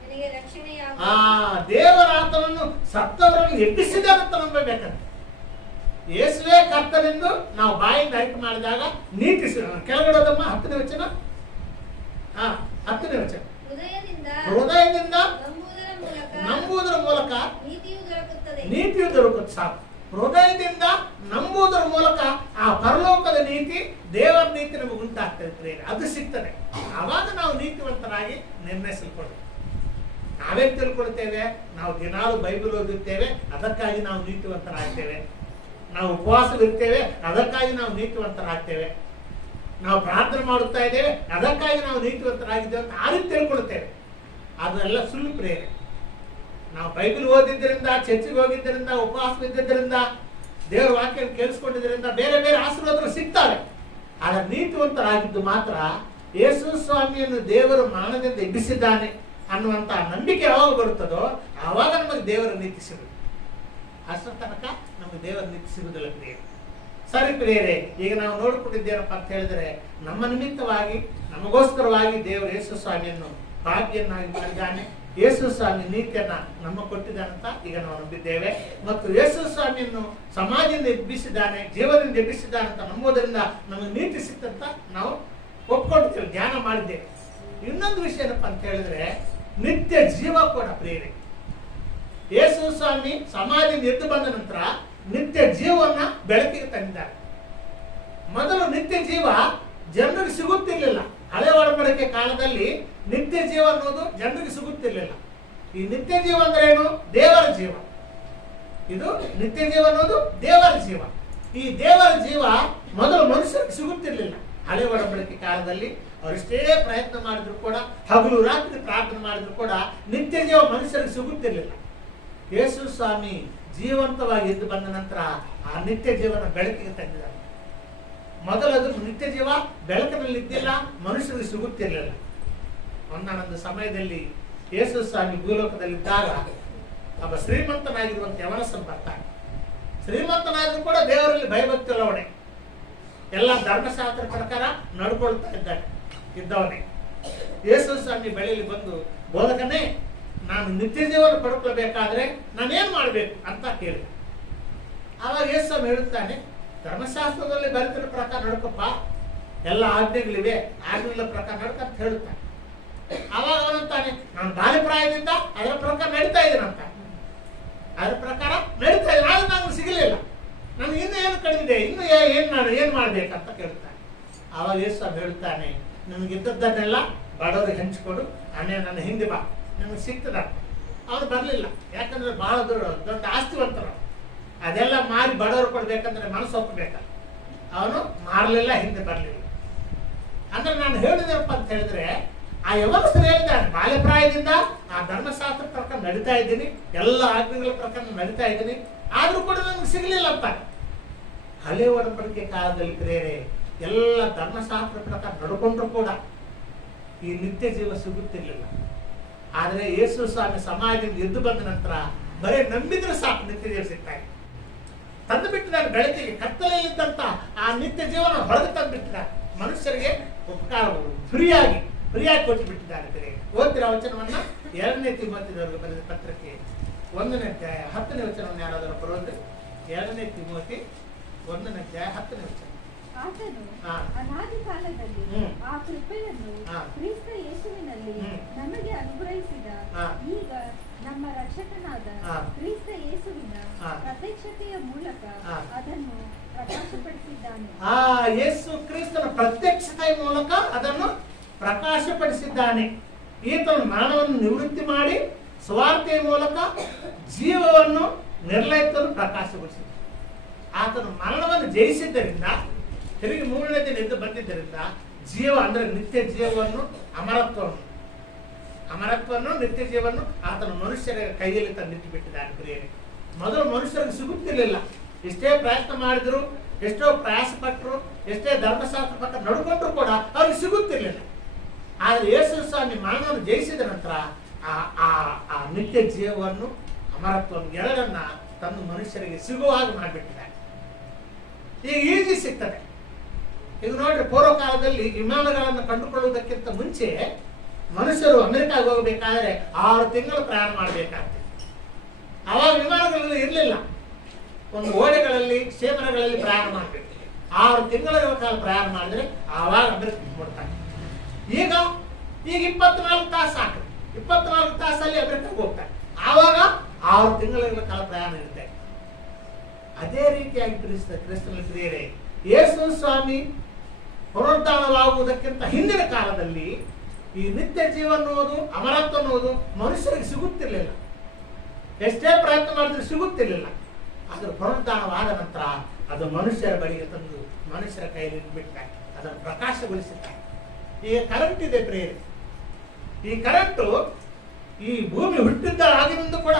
ನಿನಗೆ ರಕ್ಷಣೆಯಾಗುವುದು. ದೇವರ ಆತನನ್ನು ಸತ್ತವರೊಳಗೆ ಎಬ್ಬಿಸಿದನಂತ ನಂಬಬೇಕಂತ. ಯೇಸುವೇ ಕರ್ತನೆಂದು ನಾವು ಬಾಯಿಂದ ಅರಿಕೆ ಮಾಡಿದಾಗ ನೀತಿ ಕೆಳಗಡೋದಮ್ಮ. 10ನೇ ವಚನ 10ನೇ ವಚನ ಹೃದಯದಿಂದ ನಂಬುವುದರ ಮೂಲಕ ನೀತಿಯು ದೊರಕುತ್ತದೆ. ಸಾಕು. ಹೃದಯದಿಂದ ನಂಬುವುದರ ಮೂಲಕ ಆ ಪರಲೋಕದ ನೀತಿ, ದೇವರ ನೀತಿ ನಮಗೆ ಉಂಟಾಗ್ತದೆ, ಅದು ಸಿಗ್ತದೆ. ಆವಾಗ ನಾವು ನೀತಿವಂತರಾಗಿ ನಿರ್ಣಯಿಸಲ್ಪಡ್ತೇವೆ. ನಾವೇನ್ ತಿಳ್ಕೊಳ್ತೇವೆ? ನಾವು ದಿನಾಲು ಬೈಬಲ್ ಓದುತ್ತೇವೆ, ಅದಕ್ಕಾಗಿ ನಾವು ನೀತಿವಂತರಾಗ್ತೇವೆ. ನಾವು ಉಪವಾಸವಿರ್ತೇವೆ, ಅದಕ್ಕಾಗಿ ನಾವು ನೀತಿವಂತರಾಗ್ತೇವೆ. ನಾವು ಪ್ರಾರ್ಥನೆ ಮಾಡುತ್ತಾ ಇದ್ದೇವೆ, ಅದಕ್ಕಾಗಿ ನಾವು ನೀತಿವಂತರಾಗಿದ್ದೇವೆ ಅಂತ ಆ ರೀತಿ ತಿಳ್ಕೊಳ್ತೇವೆ. ಅದೆಲ್ಲ ಸುಳ್ಳು ಪ್ರೇರಣೆ. ನಾವು ಬೈಬಲ್ ಓದಿದ್ದರಿಂದ, ಚರ್ಚಿಗೆ ಹೋಗಿದ್ದರಿಂದ, ಉಪವಾಸವಿದ್ದರಿಂದ, ದೇವರ ವಾಕ್ಯ ಕೇಳಿಸ್ಕೊಂಡಿದ್ದರಿಂದ ಬೇರೆ ಬೇರೆ ಆಶೀರ್ವಾದಗಳು ಸಿಗ್ತವೆ. ಆದ್ರೆ ನೀತಿವಂತರಾಗಿದ್ದು ಮಾತ್ರ ಯೇಸು ಸ್ವಾಮಿಯನ್ನು ದೇವರು ಮರಣದಿಂದ ಎಬ್ಬಿಸಿದ್ದಾನೆ ಅನ್ನುವಂತ ನಂಬಿಕೆ ಯಾವಾಗ ಬರುತ್ತದೋ ಆವಾಗ ನಮಗೆ ದೇವರ ನೀತಿ ಸಿಗುತ್ತೆ. ಅಷ್ಟರ ತನಕ ನಮಗೆ ದೇವರ ನೀತಿ ಸಿಗುವುದಿಲ್ಲ ಪ್ರಿಯರೇ. ಸರಿ ಪ್ರಿಯರೇ, ಈಗ ನಾವು ನೋಡ್ಕೊಂಡಿದ್ದೇನಪ್ಪ ಅಂತ ಹೇಳಿದ್ರೆ, ನಮ್ಮ ನಿಮಿತ್ತವಾಗಿ ನಮಗೋಸ್ಕರವಾಗಿ ದೇವರು ಯೇಸು ಸ್ವಾಮಿಯನ್ನು ಭಾಗ್ಯನ್ನಾಗಿ ಮಾಡಿದ್ದಾನೆ. ಯೇಸು ಸ್ವಾಮಿ ನೀತಿಯನ್ನ ನಮ್ಮ ಕೊಟ್ಟಿದ್ದಾನಂತ ಈಗ ನಾವು ನಂಬಿದ್ದೇವೆ. ಮತ್ತು ಯೇಸು ಸ್ವಾಮಿಯನ್ನು ಸಮಾಜದಿಂದ ಎಬ್ಬಿಸಿದ್ದಾನೆ, ಜೀವನದಿಂದ ಎಬ್ಬಿಸಿದ್ದಾನಂತ ನಂಬೋದರಿಂದ ನಮಗೆ ನೀತಿ ಸಿಕ್ತಂತ ನಾವು ಒಪ್ಕೊಂಡಿದ್ದೇವೆ, ಧ್ಯಾನ ಮಾಡಿದ್ದೇವೆ. ಇನ್ನೊಂದು ವಿಷಯ ಏನಪ್ಪ ಅಂತ ಹೇಳಿದ್ರೆ, ನಿತ್ಯ ಜೀವ ಕೂಡ ಪ್ರಿಯರೇ. ಯೇಸು ಸ್ವಾಮಿ ಸಮಾಜದಿಂದ ಎದ್ದು ಬಂದ ನಂತರ ನಿತ್ಯ ಜೀವವನ್ನ ಬೆಳಕಿಗೆ ತಂದಿದ್ದಾರೆ. ಮೊದಲು ನಿತ್ಯ ಜೀವ ಜನರಿಗೆ ಸಿಗುತ್ತಿರ್ಲಿಲ್ಲ. ಹಳೆ ಒಡಂಬಡಿಕೆ ಕಾಲದಲ್ಲಿ ನಿತ್ಯ ಜೀವ ಅನ್ನೋದು ಜನರಿಗೆ ಸಿಗುತ್ತಿರ್ಲಿಲ್ಲ. ಈ ನಿತ್ಯ ಜೀವ ಅಂದ್ರೆ ಏನು? ದೇವರ ಜೀವ. ಇದು ನಿತ್ಯ ಜೀವ ಅನ್ನೋದು ದೇವರ ಜೀವ. ಈ ದೇವರ ಜೀವ ಮೊದಲು ಮನುಷ್ಯರಿಗೆ ಸಿಗುತ್ತಿರ್ಲಿಲ್ಲ. ಹಳೆ ಒಡಂಬಡಿಕೆ ಕಾಲದಲ್ಲಿ ಅವರೆಷ್ಟೇ ಪ್ರಯತ್ನ ಮಾಡಿದ್ರು ಕೂಡ, ಹಗಲು ರಾತ್ರಿ ಪ್ರಾರ್ಥನೆ ಮಾಡಿದ್ರು ಕೂಡ ನಿತ್ಯ ಜೀವ ಮನುಷ್ಯರಿಗೆ ಸಿಗುತ್ತಿರ್ಲಿಲ್ಲ. ಯೇಸು ಸ್ವಾಮಿ ಜೀವಂತವಾಗಿ ಎದ್ದು ಬಂದ ನಂತರ ಆ ನಿತ್ಯ ಜೀವನ ಬೆಳಕಿಗೆ ತಂದಿದ್ದಾರೆ. ಮೊದಲದು ನಿತ್ಯ ಜೀವ ಬೆಳಕಿನಲ್ಲಿ ಇದ್ದಿಲ್ಲ, ಮನುಷ್ಯರಿಗೆ ಸಿಗುತ್ತಿರಲಿಲ್ಲ. ಒಂದಾನೊಂದು ಸಮಯದಲ್ಲಿ ಯೇಸು ಸ್ವಾಮಿ ಭೂಲೋಕದಲ್ಲಿದ್ದಾಗ ಒಬ್ಬ ಶ್ರೀಮಂತನಾಗಿರುವಂತ ಯವನಸ್ಥನು ಬರ್ತಾನೆ. ಶ್ರೀಮಂತನಾದ್ರೂ ಕೂಡ ದೇವರಲ್ಲಿ ಭಯಭಕ್ತಿ ಉಳ್ಳವನೇ, ಎಲ್ಲ ಧರ್ಮಶಾಸ್ತ್ರ ಪ್ರಕಾರ ನಡ್ಕೊಳ್ತಾ ಇದ್ದವನೇ. ಯೇಸು ಸ್ವಾಮಿ ಬಳಿಯಲ್ಲಿ ಬಂದು, ಬೋಧಕನೇ, ನಾನು ನಿತ್ಯ ಜೀವನ ಪಡ್ಕೊಳ್ಬೇಕಾದ್ರೆ ನಾನೇನ್ ಮಾಡ್ಬೇಕು ಅಂತ ಕೇಳಿದೆ. ಆವಾಗ ಯೇಸು ಸ್ವಾಮಿ ಹೇಳುತ್ತಾನೆ, ಧರ್ಮಶಾಸ್ತ್ರದಲ್ಲಿ ಬರೆದಿರೋ ಪ್ರಕಾರ ನಡ್ಕಪ್ಪ, ಎಲ್ಲ ಆಜ್ಞೆಗಳಿವೆ, ಆಜ್ಞೆಗಳ ಪ್ರಕಾರ ನಡ್ಕಂತ ಹೇಳುತ್ತಾನೆ. ಅವಾಗ ಅವನಂತಾನೆ, ನಾನು ಬಾಲ್ಯಪ್ರಾಯದಿಂದ ಅದರ ಪ್ರಕಾರ ನಡೀತಾ ಇದ್ದೀನಂತ, ಅದರ ಪ್ರಕಾರ ನಡೀತಾ ಇದ್ದೀನಿ, ಆದ್ರೆ ನನಗೆ ಸಿಗಲಿಲ್ಲ, ನನಗೆ ಇನ್ನು ಏನು ಕಡಿಮೆ, ಇನ್ನು ಏನ್ ಮಾಡ್ಬೇಕಂತ ಕೇಳ್ತಾನೆ. ಆವಾಗ ಯೇಸು ಸ್ವಾಮಿ ಹೇಳ್ತಾನೆ, ನನಗಿದ್ದದ್ದನ್ನೆಲ್ಲ ಬಡವರಿಗೆ ಹಂಚಿಕೊಡು, ಆಮೇಲೆ ನನ್ನ ಹಿಂದೆ ಬಾ, ನಿನಗೆ ಸಿಗ್ತದ. ಅವನು ಬರಲಿಲ್ಲ, ಯಾಕಂದ್ರೆ ಬಹಳ ದೊಡ್ಡ ಆಸ್ತಿವಂತರು, ಅದೆಲ್ಲ ಮಾರಿ ಬಡವರು ಕೊಡ್ಬೇಕಂದ್ರೆ ಮನಸ್ಸು ಒಪ್ಪಬೇಕಲ್ಲ. ಅವನು ಮಾರಲಿಲ್ಲ, ಹಿಂದೆ ಬರಲಿಲ್ಲ. ಅಂದ್ರೆ ನಾನು ಹೇಳಿದೆನಪ್ಪ ಅಂತ ಹೇಳಿದ್ರೆ, ಆ ಯವನಸ್ಥರು ಹೇಳಿದ್ದಾನೆ, ಬಾಲ್ಯಪ್ರಾಯದಿಂದ ಆ ಧರ್ಮಶಾಸ್ತ್ರ ಪ್ರಕಾರ ನಡೀತಾ ಇದ್ದೀನಿ, ಎಲ್ಲ ಆಜ್ಞೆಗಳ ಪ್ರಕಾರ ನಡೀತಾ ಇದ್ದೀನಿ, ಆದ್ರೂ ಕೂಡ ನನಗೆ ಸಿಗಲಿಲ್ಲಪ್ಪ. ಹಳೆ ಒಡಂಬಡಿಕೆ ಕಾಲದಲ್ಲಿ ಪ್ರೇರೆ ಎಲ್ಲ ಧರ್ಮಶಾಸ್ತ್ರ ಪ್ರಕಾರ ನಡ್ಕೊಂಡ್ರು ಕೂಡ ಈ ನಿತ್ಯ ಜೀವ ಸಿಗುತ್ತಿರ್ಲಿಲ್ಲ. ಆದ್ರೆ ಯೇಸು ಸ್ವಾಮಿ ಸಮಾಜದಿಂದ ಎದ್ದು ಬಂದ ನಂತರ ಬರೀ ನಂಬಿದ್ರೆ ಸಾಕು, ನಿತ್ಯ ಜೀವ ಸಿಗ್ತಾ ಇದೆ. ತಂದು ಬಿಟ್ಟಿದ್ದಾರೆ ಬೆಳಕಿಗೆ, ಕತ್ತಲೆಯಲ್ಲಿದ್ದಂತ ಆ ನಿತ್ಯ ಜೀವನ ಹೊರಗೆ ತಂದು ಬಿಟ್ಟಿದ್ದಾರೆ. ಮನುಷ್ಯರಿಗೆ ಉಪಕಾರಗಳು ಫ್ರೀಯಾಗಿ ಕೊಟ್ಟು ಬಿಟ್ಟಿದ್ದಾರೆ. ಓದ್ತಿರೋ ವಚನವನ್ನ 2ನೇ ತಿಮೋತಿದವರಿಗೆ ಬರೆದ ಪತ್ರಕ್ಕೆ 1ನೇ ಅಧ್ಯಾಯ 10ನೇ ವಚನವನ್ನು ಯಾರಾದರೂ ಬರೋದ್ರೆ, 2ನೇ ತಿಮೋತಿ 1ನೇ ಅಧ್ಯಾಯ 10ನೇ ವಚನ. ಆತನು ಅನಾದಿ ಕಾಲದಲ್ಲಿ ಆ ಕೃಪೆಯನ್ನು ಕ್ರಿಸ್ತ ಯೇಸುವಿನಲ್ಲಿ ನಮಗೆ ಅನುಗ್ರಹಿಸಿದ ಈಗ ನಮ್ಮ ರಕ್ಷಕನಾದ ಕ್ರಿಸ್ತ ಯೇಸುವಿನ ಪ್ರತ್ಯಕ್ಷತೆಯ ಮೂಲಕ ಅದನ್ನು ಪ್ರಕಾಶಪಡಿಸಿದ್ದಾನೆ. ಯೇಸು ಕ್ರಿಸ್ತನ ಪ್ರತ್ಯಕ್ಷತೆಯ ಮೂಲಕ ಅದನ್ನು ಪ್ರಕಾಶಪಡಿಸಿದ್ದಾನೆ. ಈತನು ಮರಣವನ್ನು ನಿವೃತ್ತಿ ಮಾಡಿ ಸ್ವಾರ್ಥೆಯ ಮೂಲಕ ಜೀವವನ್ನು ನಿರ್ಲಯತನು ಪ್ರಕಾಶಗೊಳಿಸಿದ. ಆತನು ಮರಣವನ್ನು ಜಯಿಸಿದ್ದರಿಂದ, ತಿರುಗಿ 3ನೇ ದಿನ ಎದ್ದು ಬಂದಿದ್ದರಿಂದ ಜೀವ ಅಂದ್ರೆ ನಿತ್ಯ ಜೀವವನ್ನು, ಅಮರತ್ವವನ್ನು ನಿತ್ಯ ಜೀವವನ್ನು ಆತನ ಮನುಷ್ಯರ ಕೈಯಲ್ಲಿ ತಂದಿಟ್ಟು ಬಿಟ್ಟಿದ್ದಾನೆ. ಪ್ರಿಯರೇ, ಮೊದಲು ಮನುಷ್ಯರಿಗೆ ಸಿಗುತ್ತಿರ್ಲಿಲ್ಲ. ಎಷ್ಟೇ ಪ್ರಯತ್ನ ಮಾಡಿದ್ರು, ಎಷ್ಟೋ ಪ್ರಯಾಸ ಪಟ್ಟರು, ಎಷ್ಟೇ ಧರ್ಮಶಾಸ್ತ್ರ ಪ್ರಕಾರ ನಡ್ಕೊಂಡ್ರು ಕೂಡ ಅವ್ರಿಗೆ ಸಿಗುತ್ತಿರ್ಲಿಲ್ಲ. ಆದ್ರೆ ಯೇಸು ಸ್ವಾಮಿ ಮರಣವನ್ನು ಜಯಿಸಿದ ನಂತರ ಆ ನಿತ್ಯ ಜೀವವನ್ನು, ಅಮರತ್ವವನ್ನು ಎರಡನ್ನ ತಂದು ಮನುಷ್ಯರಿಗೆ ಸಿಗುವ ಹಾಗೆ ಮಾಡಿಬಿಟ್ಟಿದ್ದಾರೆ. ಈಗ ಈಜಿ ಸಿಗ್ತದೆ. ಈಗ ನೋಡ್ರಿ, ಪೂರ್ವ ಕಾಲದಲ್ಲಿ ವಿಮಾನಗಳನ್ನು ಕಂಡುಕೊಳ್ಳುವುದಕ್ಕಿಂತ ಮುಂಚೆ ಮನುಷ್ಯರು ಅಮೆರಿಕಾಗೆ ಹೋಗಬೇಕಾದ್ರೆ 6 ತಿಂಗಳು ಪ್ರಯಾಣ ಮಾಡಬೇಕಾಗ್ತದೆ. ಆವಾಗ ವಿಮಾನಗಳಲ್ಲಿ ಇರಲಿಲ್ಲ, ಒಂದು ಓಡೆಗಳಲ್ಲಿ, ಕ್ಷೇಮಗಳಲ್ಲಿ ಪ್ರಯಾಣ ಮಾಡಬೇಕು. 6 ತಿಂಗಳ ಕಾಲ ಪ್ರಯಾಣ ಮಾಡಿದ್ರೆ ಆವಾಗ ಅಮೆರಿಕ ಕೊಡ್ತಾರೆ. ಈಗ 24 ತಾಸು ಸಾಕು, 24 ತಾಸಲ್ಲಿ ಅಮೆರಿಕಕ್ಕೆ ಹೋಗ್ತಾರೆ. ಆವಾಗ 6 ತಿಂಗಳ ಕಾಲ ಪ್ರಯಾಣ ಇರುತ್ತೆ. ಅದೇ ರೀತಿಯಾಗಿ ಕ್ರಿಸ್ತನ ಪ್ರಿಯರೇ, ಯೇಸು ಸ್ವಾಮಿ ಪುನರುದ್ಧಾನವಾಗುವುದಕ್ಕಿಂತ ಹಿಂದಿನ ಕಾಲದಲ್ಲಿ ಈ ನಿತ್ಯ ಜೀವ ಅನ್ನೋದು, ಅಮರತ್ವ ಅನ್ನೋದು ಮನುಷ್ಯರಿಗೆ ಸಿಗುತ್ತಿರ್ಲಿಲ್ಲ. ಎಷ್ಟೇ ಪ್ರಯತ್ನ ಮಾಡಿದ್ರೆ ಸಿಗುತ್ತಿರ್ಲಿಲ್ಲ. ಅದರ ಪುನರುದ್ಧಾನವಾದ ನಂತರ ಅದು ಮನುಷ್ಯರ ಬಳಿಗೆ ತಂದು ಮನುಷ್ಯರ ಕೈಯಲ್ಲಿ ಬಿಟ್ಟಾರೆ, ಅದನ್ನು ಪ್ರಕಾಶಗೊಳಿಸಿದ್ದಾರೆ. ಈಗ ಕರೆಂಟ್ ಇದೆ ಪ್ರಿಯರೇ, ಈ ಕರೆಂಟು ಈ ಭೂಮಿ ಹುಟ್ಟಿದ್ದ ಆಗಿನಿಂದ ಕೂಡ